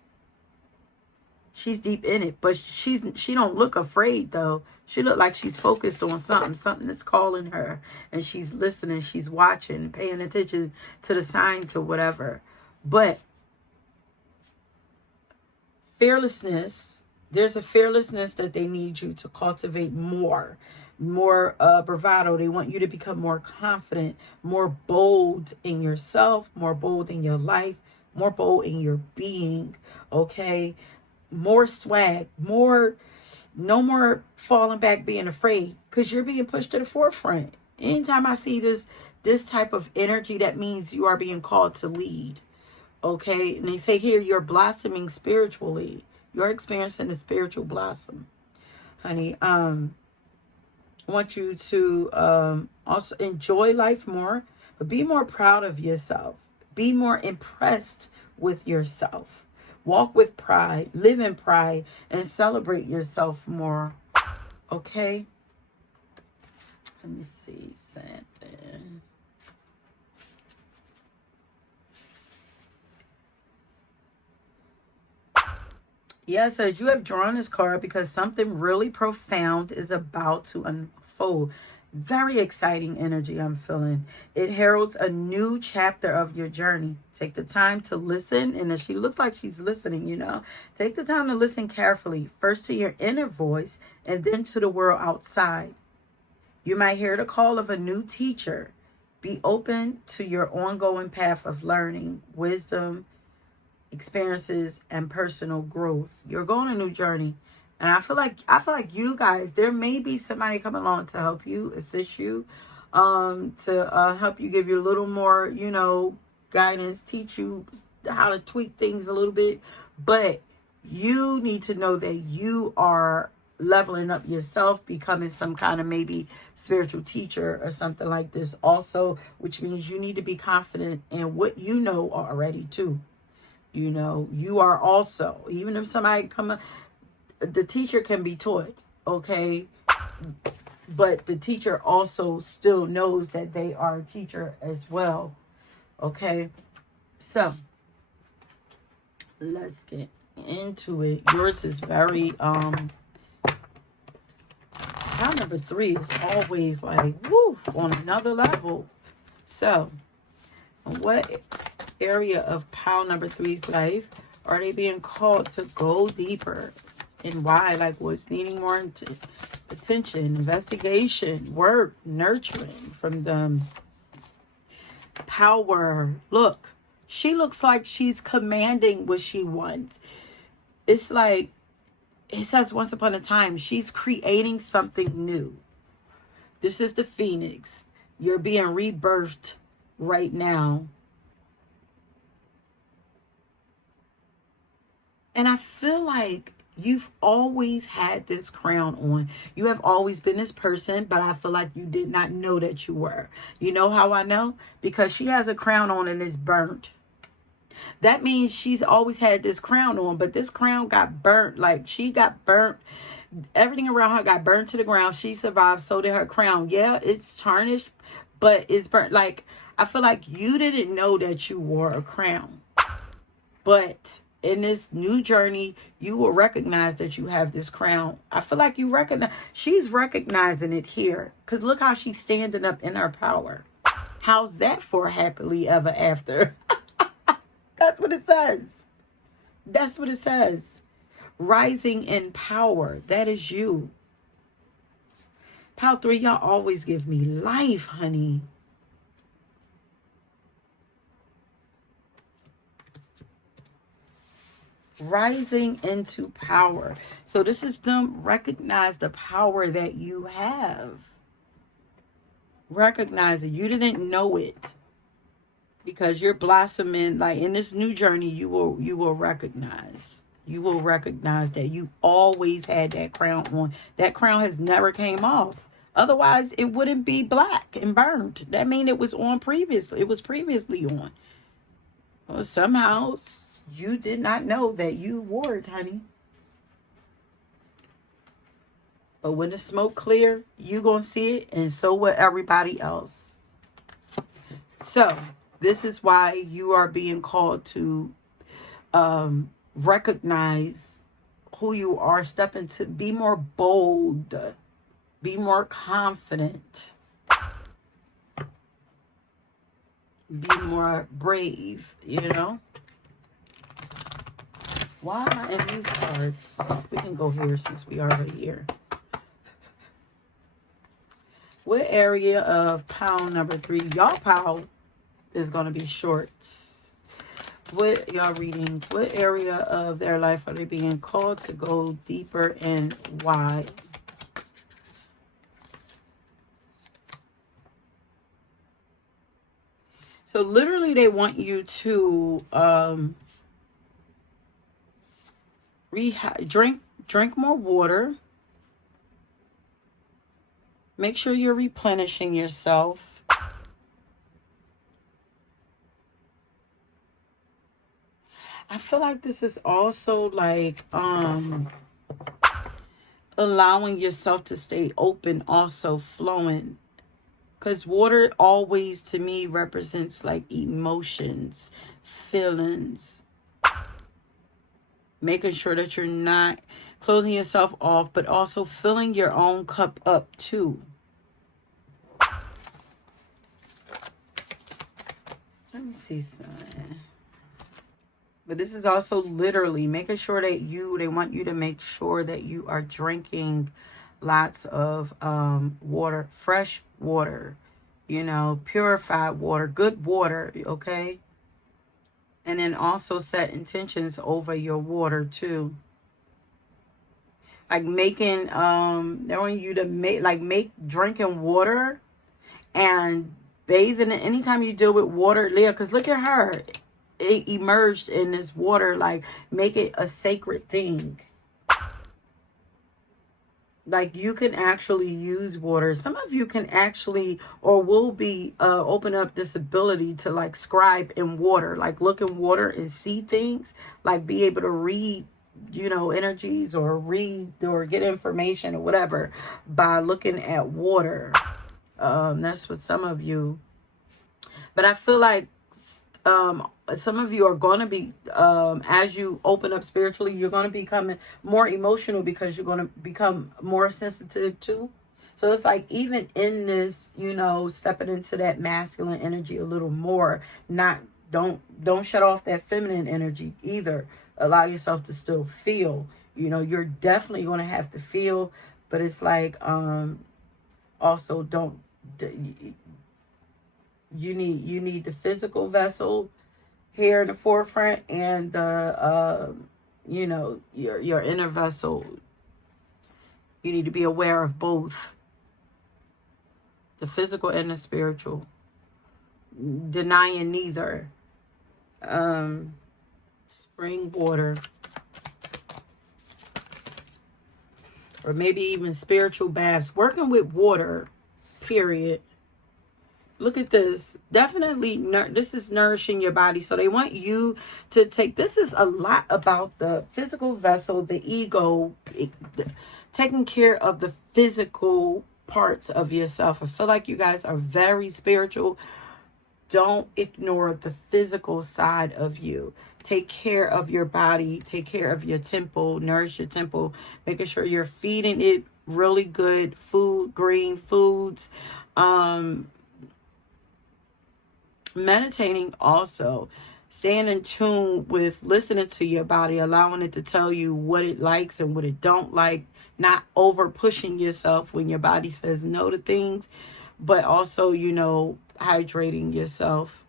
She's deep in it. But she don't look afraid, though. She look like she's focused on something that's calling her. And she's listening, she's watching, paying attention to the signs or whatever. But fearlessness, there's a fearlessness that they need you to cultivate more bravado. They want you to become more confident, more bold in yourself, more bold in your life, more bold in your being. Okay, more swag, no more falling back, being afraid, because you're being pushed to the forefront. Anytime I see this type of energy, that means you are being called to lead. Okay, and they say here you're blossoming spiritually. You're experiencing a spiritual blossom, honey. I want you to also enjoy life more, but be more proud of yourself. Be more impressed with yourself. Walk with pride, live in pride, and celebrate yourself more. Okay? Let me see something. Yeah, it says you have drawn this card because something really profound is about to unfold. Very exciting energy I'm feeling. It heralds a new chapter of your journey. Take the time to listen. And she looks like she's listening, you know. Take the time to listen carefully. First to your inner voice and then to the world outside. You might hear the call of a new teacher. Be open to your ongoing path of learning, wisdom, experiences, and personal growth. You're going a new journey, and I feel like you guys, there may be somebody coming along to help you, assist you, to help you, give you a little more, you know, guidance, teach you how to tweak things a little bit. But you need to know that you are leveling up yourself, becoming some kind of maybe spiritual teacher or something like this also, which means you need to be confident in what you know already too. You know, you are also, even if somebody the teacher can be taught, okay? But the teacher also still knows that they are a teacher as well, okay? So, let's get into it. Yours is very, count number 3 is always like, woof, on another level. So, what area of pile number 3's life are they being called to go deeper, and why? Like, what's needing more attention, investigation, work, nurturing from them? Power. Look, she looks like she's commanding what she wants. It's like it says once upon a time she's creating something new. This is the Phoenix. You're being rebirthed right now. And I feel like you've always had this crown on. You have always been this person, but I feel like you did not know that you were. You know how I know? Because she has a crown on and it's burnt. That means she's always had this crown on, but this crown got burnt. Like, she got burnt. Everything around her got burnt to the ground. She survived, so did her crown. Yeah, it's tarnished, but it's burnt. Like, I feel like you didn't know that you wore a crown. But in this new journey, you will recognize that you have this crown. I feel like you recognize, she's recognizing it here. Because look how she's standing up in her power. How's that for happily ever after? That's what it says. That's what it says. Rising in power. That is you. Pile 3, y'all always give me life, honey. Rising into power. So this is them recognize the power that you have. Recognize it. You didn't know it. Because you're blossoming, like in this new journey, you will recognize. You will recognize that you always had that crown on. That crown has never came off. Otherwise, it wouldn't be black and burned. That means it was on previously. It was previously on. Well, somehow you did not know that you wore it, honey. But when the smoke clear, you gonna see it, and so will everybody else. So this is why you are being called to recognize who you are. Step into, be more bold, be more confident, be more brave, you know. Why am I in these cards? We can go here since we are already here. What area of pile number 3? Y'all pile is going to be shorts. What y'all reading? What area of their life are they being called to go deeper, and why? So literally they want you to drink more water. Make sure you're replenishing yourself. I feel like this is also like allowing yourself to stay open, also flowing. Because water always, to me, represents like emotions, feelings. Making sure that you're not closing yourself off, but also filling your own cup up too. Let me see something. But this is also literally making sure that they want you to make sure that you are drinking lots of water, fresh water, you know, purified water, good water, okay? And then also set intentions over your water too. Like making, they want you to make drinking water and bathing it. Anytime you deal with water, Leah, because look at her. It emerged in this water, like make it a sacred thing. Like you can actually use water. Some of you can actually or will be open up this ability to like scribe in water, like look in water and see things, like be able to read, you know, energies or read or get information or whatever by looking at water. That's for some of you. But I feel like some of you are going to be, as you open up spiritually, you're going to become more emotional because you're going to become more sensitive too. So it's like even in this, you know, stepping into that masculine energy a little more, don't shut off that feminine energy either. Allow yourself to still feel, you know, you're definitely going to have to feel, but it's like, also don't, you need the physical vessel here in the forefront and the you know, your inner vessel. You need to be aware of both, the physical and the spiritual, denying neither. Spring water, or maybe even spiritual baths, working with water, period. Look at this. Definitely, this is nourishing your body. So they want you to take, this is a lot about the physical vessel, the ego, taking care of the physical parts of yourself. I feel like you guys are very spiritual. Don't ignore the physical side of you. Take care of your body. Take care of your temple. Nourish your temple. Making sure you're feeding it really good food, green foods. Meditating also. Staying in tune with listening to your body, allowing it to tell you what it likes and what it don't like. Not over pushing yourself when your body says no to things, but also, you know, hydrating yourself.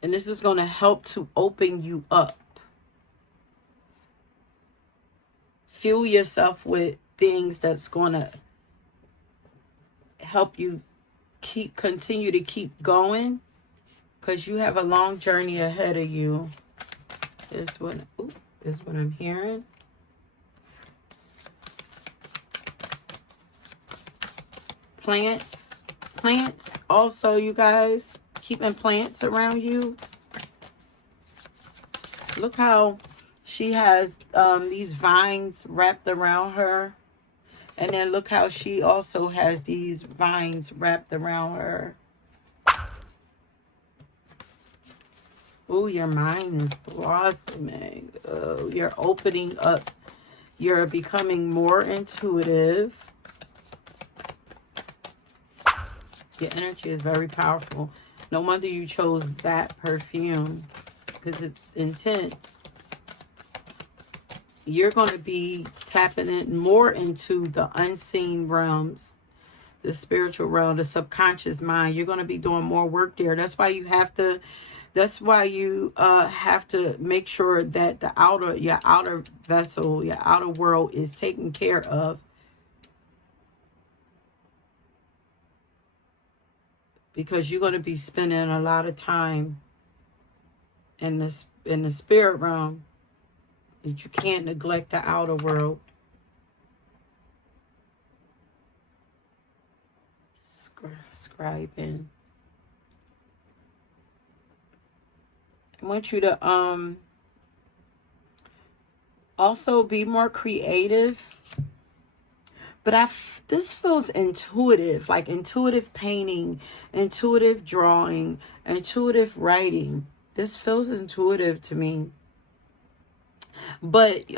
And this is going to help to open you up. Fuel yourself with things that's going to help you continue to keep going, because you have a long journey ahead of you. Is what I'm hearing. Plants also, you guys, keeping plants around you. Look how she has these vines wrapped around her. And then look how she also has these vines wrapped around her. Oh, your mind is blossoming. Oh, you're opening up. You're becoming more intuitive. Your energy is very powerful. No wonder you chose that perfume, because it's intense. You're going to be tapping in more into the unseen realms, the spiritual realm, the subconscious mind. You're going to be doing more work there. That's why you have to make sure that your outer vessel, your outer world is taken care of. Because you're going to be spending a lot of time in the spirit realm. That you can't neglect the outer world. Scribing. I want you to also be more creative. But this feels intuitive, like intuitive painting, intuitive drawing, intuitive writing. This feels intuitive to me. But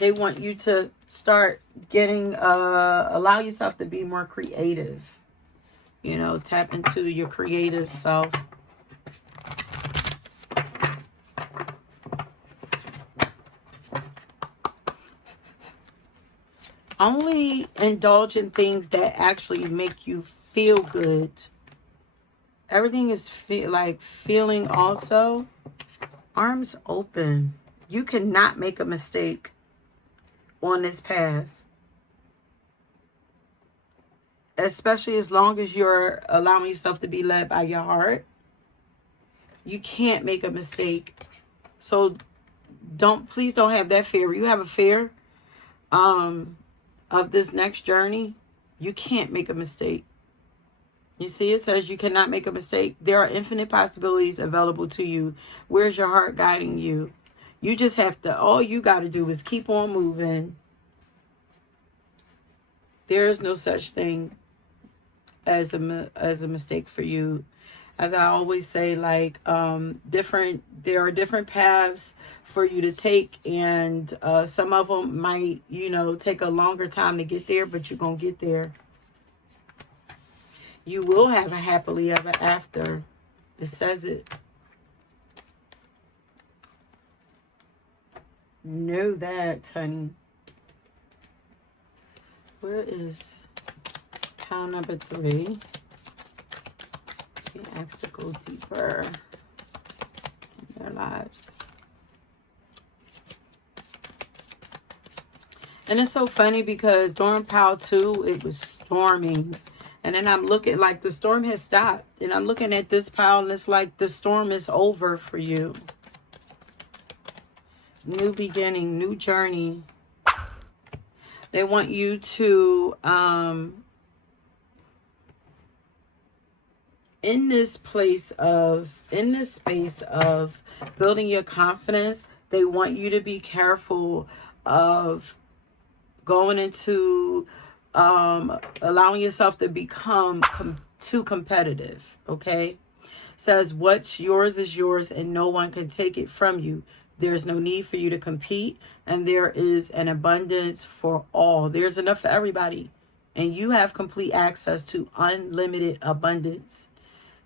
they want you to start getting, allow yourself to be more creative. You know, tap into your creative self. Only indulge in things that actually make you feel good. Everything is feeling also. Arms open. You cannot make a mistake on this path. Especially as long as you're allowing yourself to be led by your heart. You can't make a mistake. So please don't have that fear. You have a fear of this next journey. You can't make a mistake. You see, it says you cannot make a mistake. There are infinite possibilities available to you. Where's your heart guiding you? You just have to, all you got to do is keep on moving. There is no such thing as a mistake for you. As I always say, like, there are different paths for you to take, and some of them might, you know, take a longer time to get there, but you're going to get there. You will have a happily ever after. It says it. Know that, honey. Where is pile number 3? Being asked to go deeper in their lives. And it's so funny because during pile 2, it was storming. And then I'm looking like the storm has stopped. And I'm looking at this pile and it's like the storm is over for you. New beginning, new journey. They want you to, in this space of building your confidence, they want you to be careful of going into allowing yourself to become too competitive, okay? Says what's yours is yours and no one can take it from you. There's no need for you to compete, and there is an abundance for all. There's enough for everybody, and you have complete access to unlimited abundance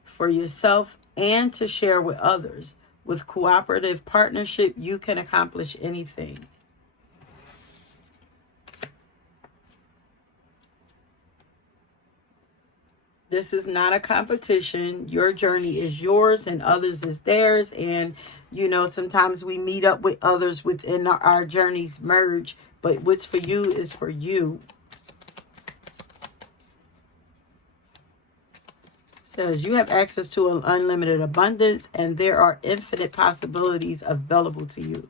for yourself and to share with others. With cooperative partnership, you can accomplish anything. This is not a competition. Your journey is yours and others is theirs. And, you know, sometimes we meet up with others within our journeys merge. But what's for you is for you. Says you have access to an unlimited abundance and there are infinite possibilities available to you.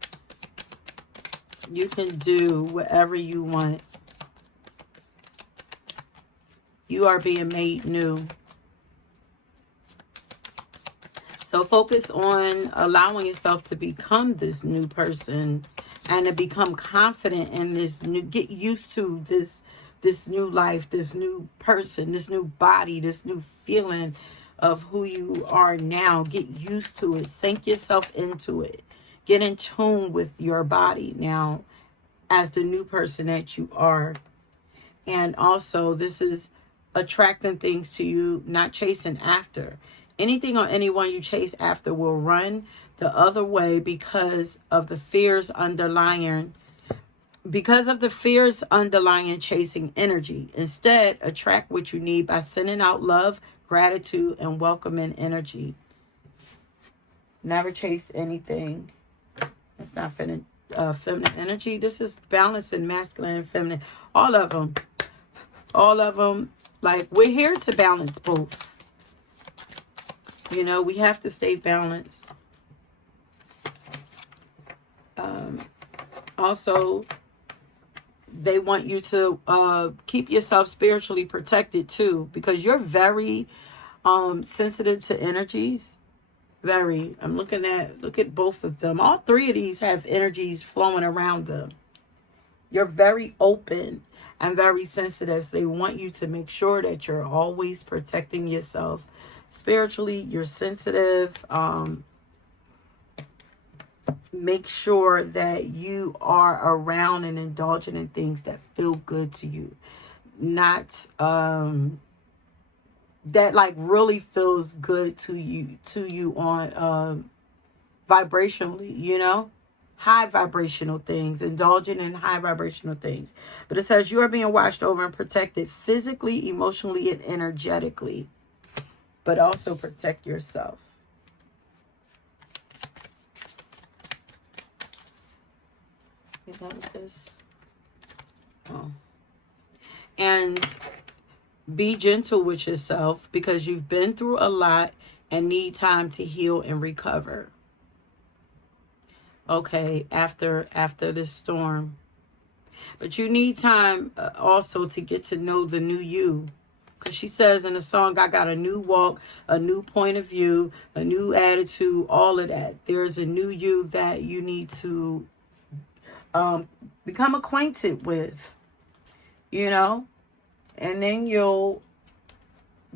You can do whatever you want. You are being made new. So focus on allowing yourself to become this new person and to become confident in this new, get used to this new life, this new person, this new body, this new feeling of who you are now. Get used to it. Sink yourself into it. Get in tune with your body now as the new person that you are. And also, this is attracting things to you, not chasing after. Anything or anyone you chase after will run the other way because of the fears underlying chasing energy. Instead, attract what you need by sending out love, gratitude, and welcoming energy. Never chase anything. It's not feminine energy. This is balancing masculine and feminine. All of them. All of them. Like, we're here to balance both. You know, we have to stay balanced. Also, they want you to keep yourself spiritually protected too, because you're very sensitive to energies. Very. Look at both of them. All three of these have energies flowing around them. You're very open and very sensitive. So they want you to make sure that you're always protecting yourself spiritually. You're sensitive. Make sure that you are around and indulging in things that feel good to you. Not that like really feels good to you on vibrationally, you know? High vibrational things, indulging in high vibrational things. But it says you are being watched over and protected physically, emotionally, and energetically. But also protect yourself. You done with this? Oh. And be gentle with yourself because you've been through a lot and need time to heal and recover. Okay, after this storm. But you need time also to get to know the new you. Because she says in the song, I got a new walk, a new point of view, a new attitude, all of that. There's a new you that you need to become acquainted with, you know. And then you'll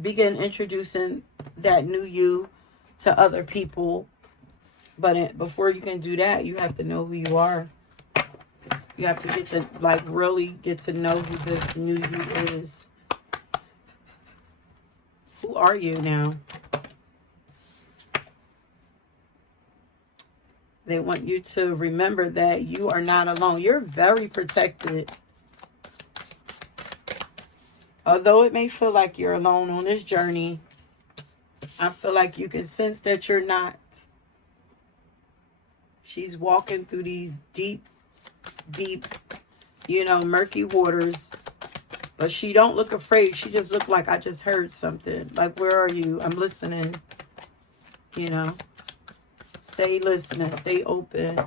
begin introducing that new you to other people. But before you can do that, you have to know who you are. You have to get to, like, really get to know who this new you is. Who are you now? They want you to remember that you are not alone. You're very protected. Although it may feel like you're alone on this journey, I feel like you can sense that you're not. She's walking through these deep, you know, murky waters. But she don't look afraid. She just look like, I just heard something. Like, where are you? I'm listening. You know. Stay listening. Stay open.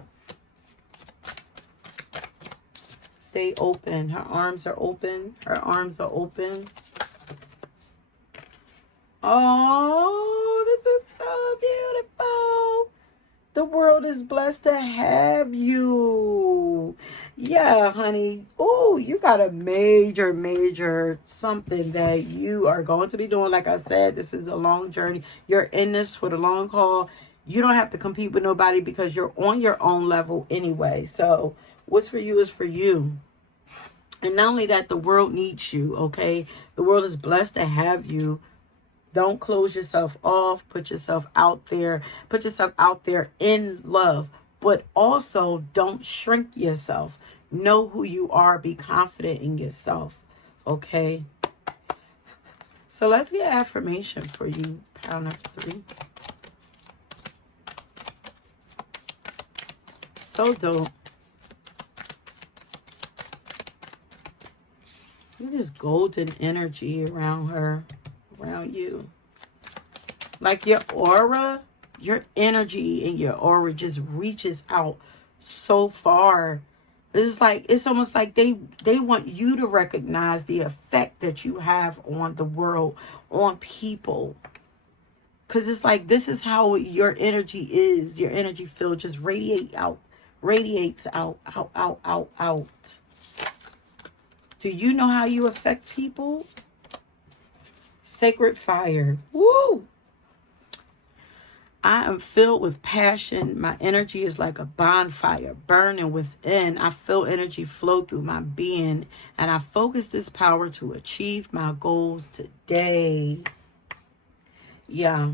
Stay open. Her arms are open. Her arms are open. Oh, this is so beautiful. The world is blessed to have you. Yeah, honey. Oh, you got a major something that you are going to be doing. Like I said, this is a long journey. You're in this for the long haul. You don't have to compete with nobody because you're on your own level anyway. So what's for you is for you. And not only that, the world needs you, okay? The world is blessed to have you. Don't close yourself off. Put yourself out there. Put yourself out there in love. But also don't shrink yourself. Know who you are. Be confident in yourself. Okay? So let's get affirmation for you, pile number 3. So dope. Look at this golden energy around her. Around you. Like your aura, your energy and your aura just reaches out so far. It's almost like they want you to recognize the effect that you have on the world, on people. Because it's like, this is how your energy is. Your energy field just radiates out. Out. Do you know how you affect people? Sacred fire. Woo! I am filled with passion. My energy is like a bonfire burning within. I feel energy flow through my being, and I focus this power to achieve my goals today. Yeah.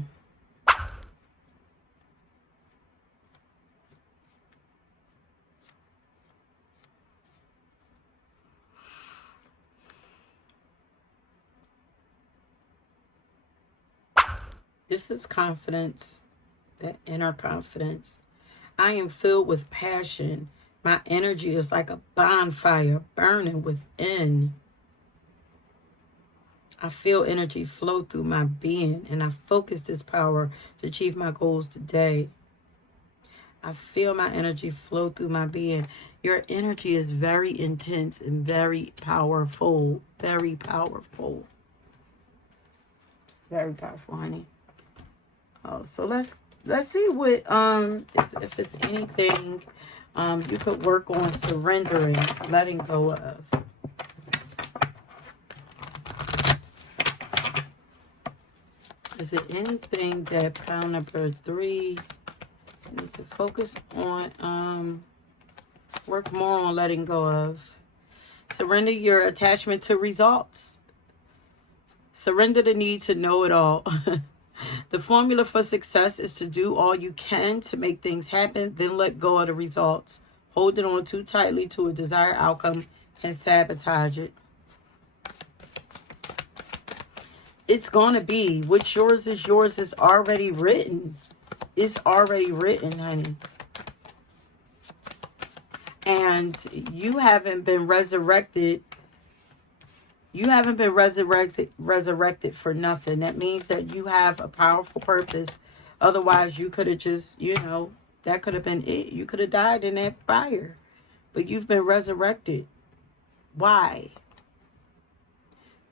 This is confidence, that inner confidence. I am filled with passion. My energy is like a bonfire burning within. I feel energy flow through my being, and I focus this power to achieve my goals today. I feel my energy flow through my being. Your energy is very intense and very powerful. Very powerful. Very powerful, honey. Oh, so let's see what if it's anything you could work on surrendering, letting go of. Is it anything that pile number 3 need to focus on, work more on letting go of? Surrender your attachment to results. Surrender the need to know it all. The formula for success is to do all you can to make things happen, then let go of the results. Holding on too tightly to a desired outcome can sabotage it. It's going to be. What's yours is yours. It's already written. It's already written, honey. And you haven't been resurrected. You haven't been resurrected for nothing. That means that you have a powerful purpose. Otherwise, you could have just, that could have been it. You could have died in that fire. But you've been resurrected. Why?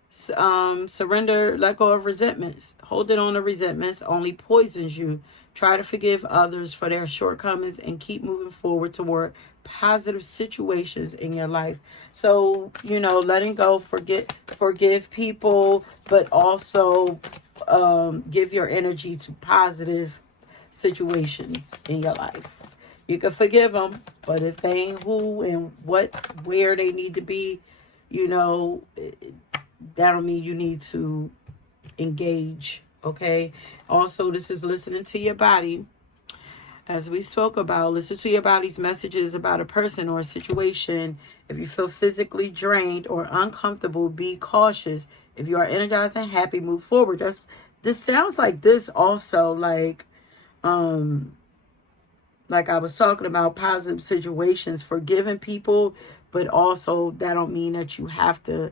Surrender, let go of resentments. Holding on to resentments only poisons you. Try to forgive others for their shortcomings and keep moving forward toward positive situations in your life. So, letting go, forgive people, but also give your energy to positive situations in your life. You can forgive them, but if they ain't who and where they need to be, that don't mean you need to engage. Okay. Also, this is listening to your body. As we spoke about, listen to your body's messages about a person or a situation. If you feel physically drained or uncomfortable, be cautious. If you are energized and happy, move forward. This sounds like this also, like I was talking about positive situations, forgiving people, but also that don't mean that you have to,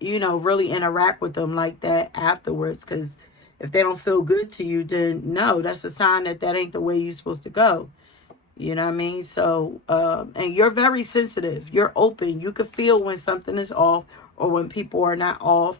really interact with them like that afterwards. Because if they don't feel good to you, then no, that's a sign that ain't the way you're supposed to go. You know what I mean? So, and you're very sensitive. You're open. You can feel when something is off or when people are not off.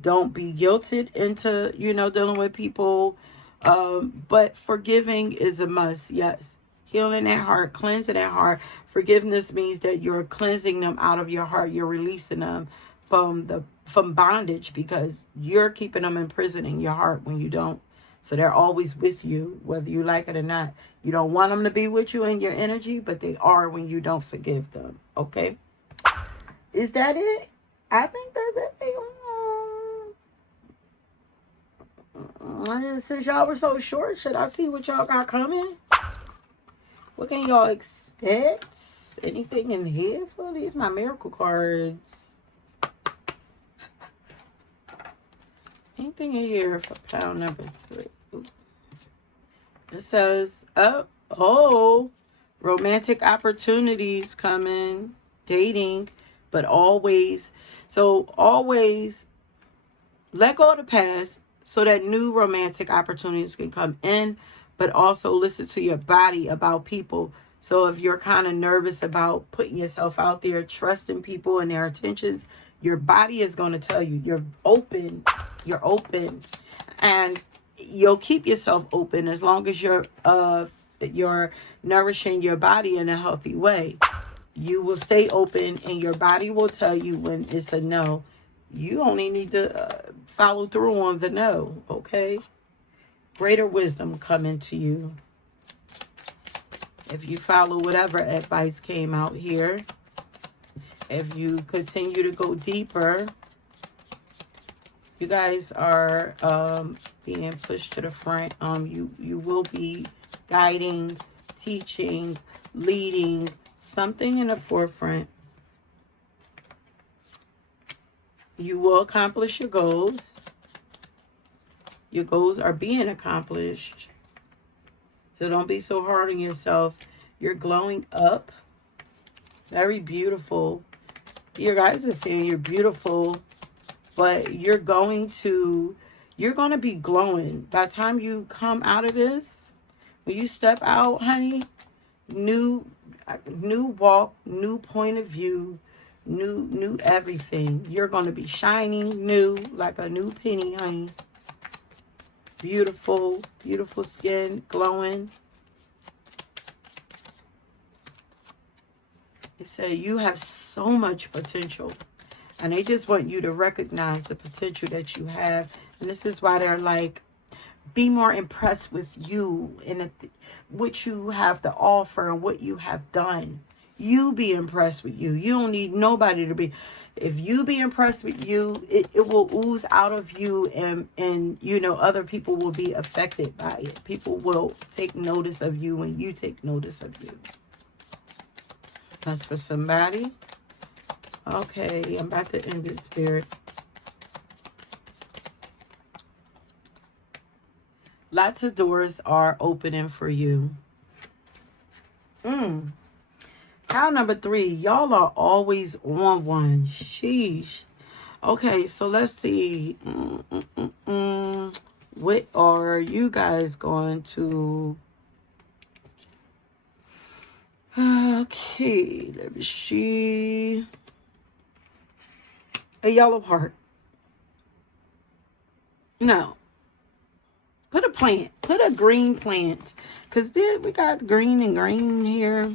Don't be guilted into, dealing with people. But forgiving is a must. Yes. Healing that heart, cleansing that heart. Forgiveness means that you're cleansing them out of your heart. You're releasing them from bondage, because you're keeping them imprisoned in your heart when you don't. So they're always with you, whether you like it or not. You don't want them to be with you in your energy, but they are when you don't forgive them. Okay? Is that it? I think that's it. Since y'all were so short, should I see what y'all got coming? What can y'all expect? Anything in here for these? My miracle cards. Anything in here for pile number 3? Ooh. It says, oh, romantic opportunities coming, dating, but always let go of the past so that new romantic opportunities can come in, but also listen to your body about people. So if you're kind of nervous about putting yourself out there, trusting people and their intentions, your body is going to tell you you're open, and you'll keep yourself open as long as you're nourishing your body in a healthy way. You will stay open, and your body will tell you when it's a no. You only need to follow through on the no, okay? Greater wisdom coming to you if you follow whatever advice came out here. If you continue to go deeper, you guys are being pushed to the front. You will be guiding, teaching, leading something in the forefront. You will accomplish your goals. Your goals are being accomplished. So don't be so hard on yourself. You're glowing up. Very beautiful. You guys are saying you're beautiful, but you're going to be glowing. By the time you come out of this, when you step out, honey, new walk, new point of view, new everything. You're going to be shining new like a new penny, honey. Beautiful, beautiful skin, glowing. It said you have so much potential, and they just want you to recognize the potential that you have. And this is why they're like, be more impressed with you and what you have to offer and what you have done. You be impressed with you. You don't need nobody to be. If you be impressed with you, it will ooze out of you, and you know, other people will be affected by it. People will take notice of you when you take notice of you. That's for somebody. Okay, I'm about to end it, Spirit. Lots of doors are opening for you. Pile number 3. Y'all are always on one. Sheesh. Okay, so let's see. What are you guys going to... Okay, let me see. A yellow heart. No. Put a plant. Put a green plant. Because we got green and green here.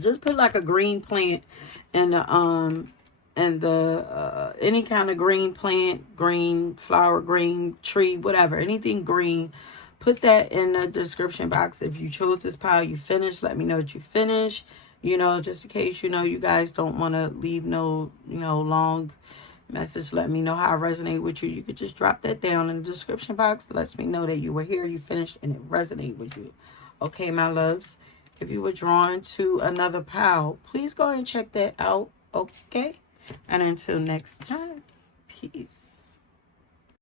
Just put like a green plant in the any kind of green plant, green flower, green tree, whatever, anything green. Put that in the description box. If you chose this pile, you finished. Let me know that you finished. You know, just in case, you know, you guys don't want to leave no, you know, long message. Let me know how I resonate with you. You could just drop that down in the description box. It lets me know that you were here, you finished, and it resonated with you. Okay, my loves. If you were drawn to another pile, please go and check that out. Okay? And until next time, peace.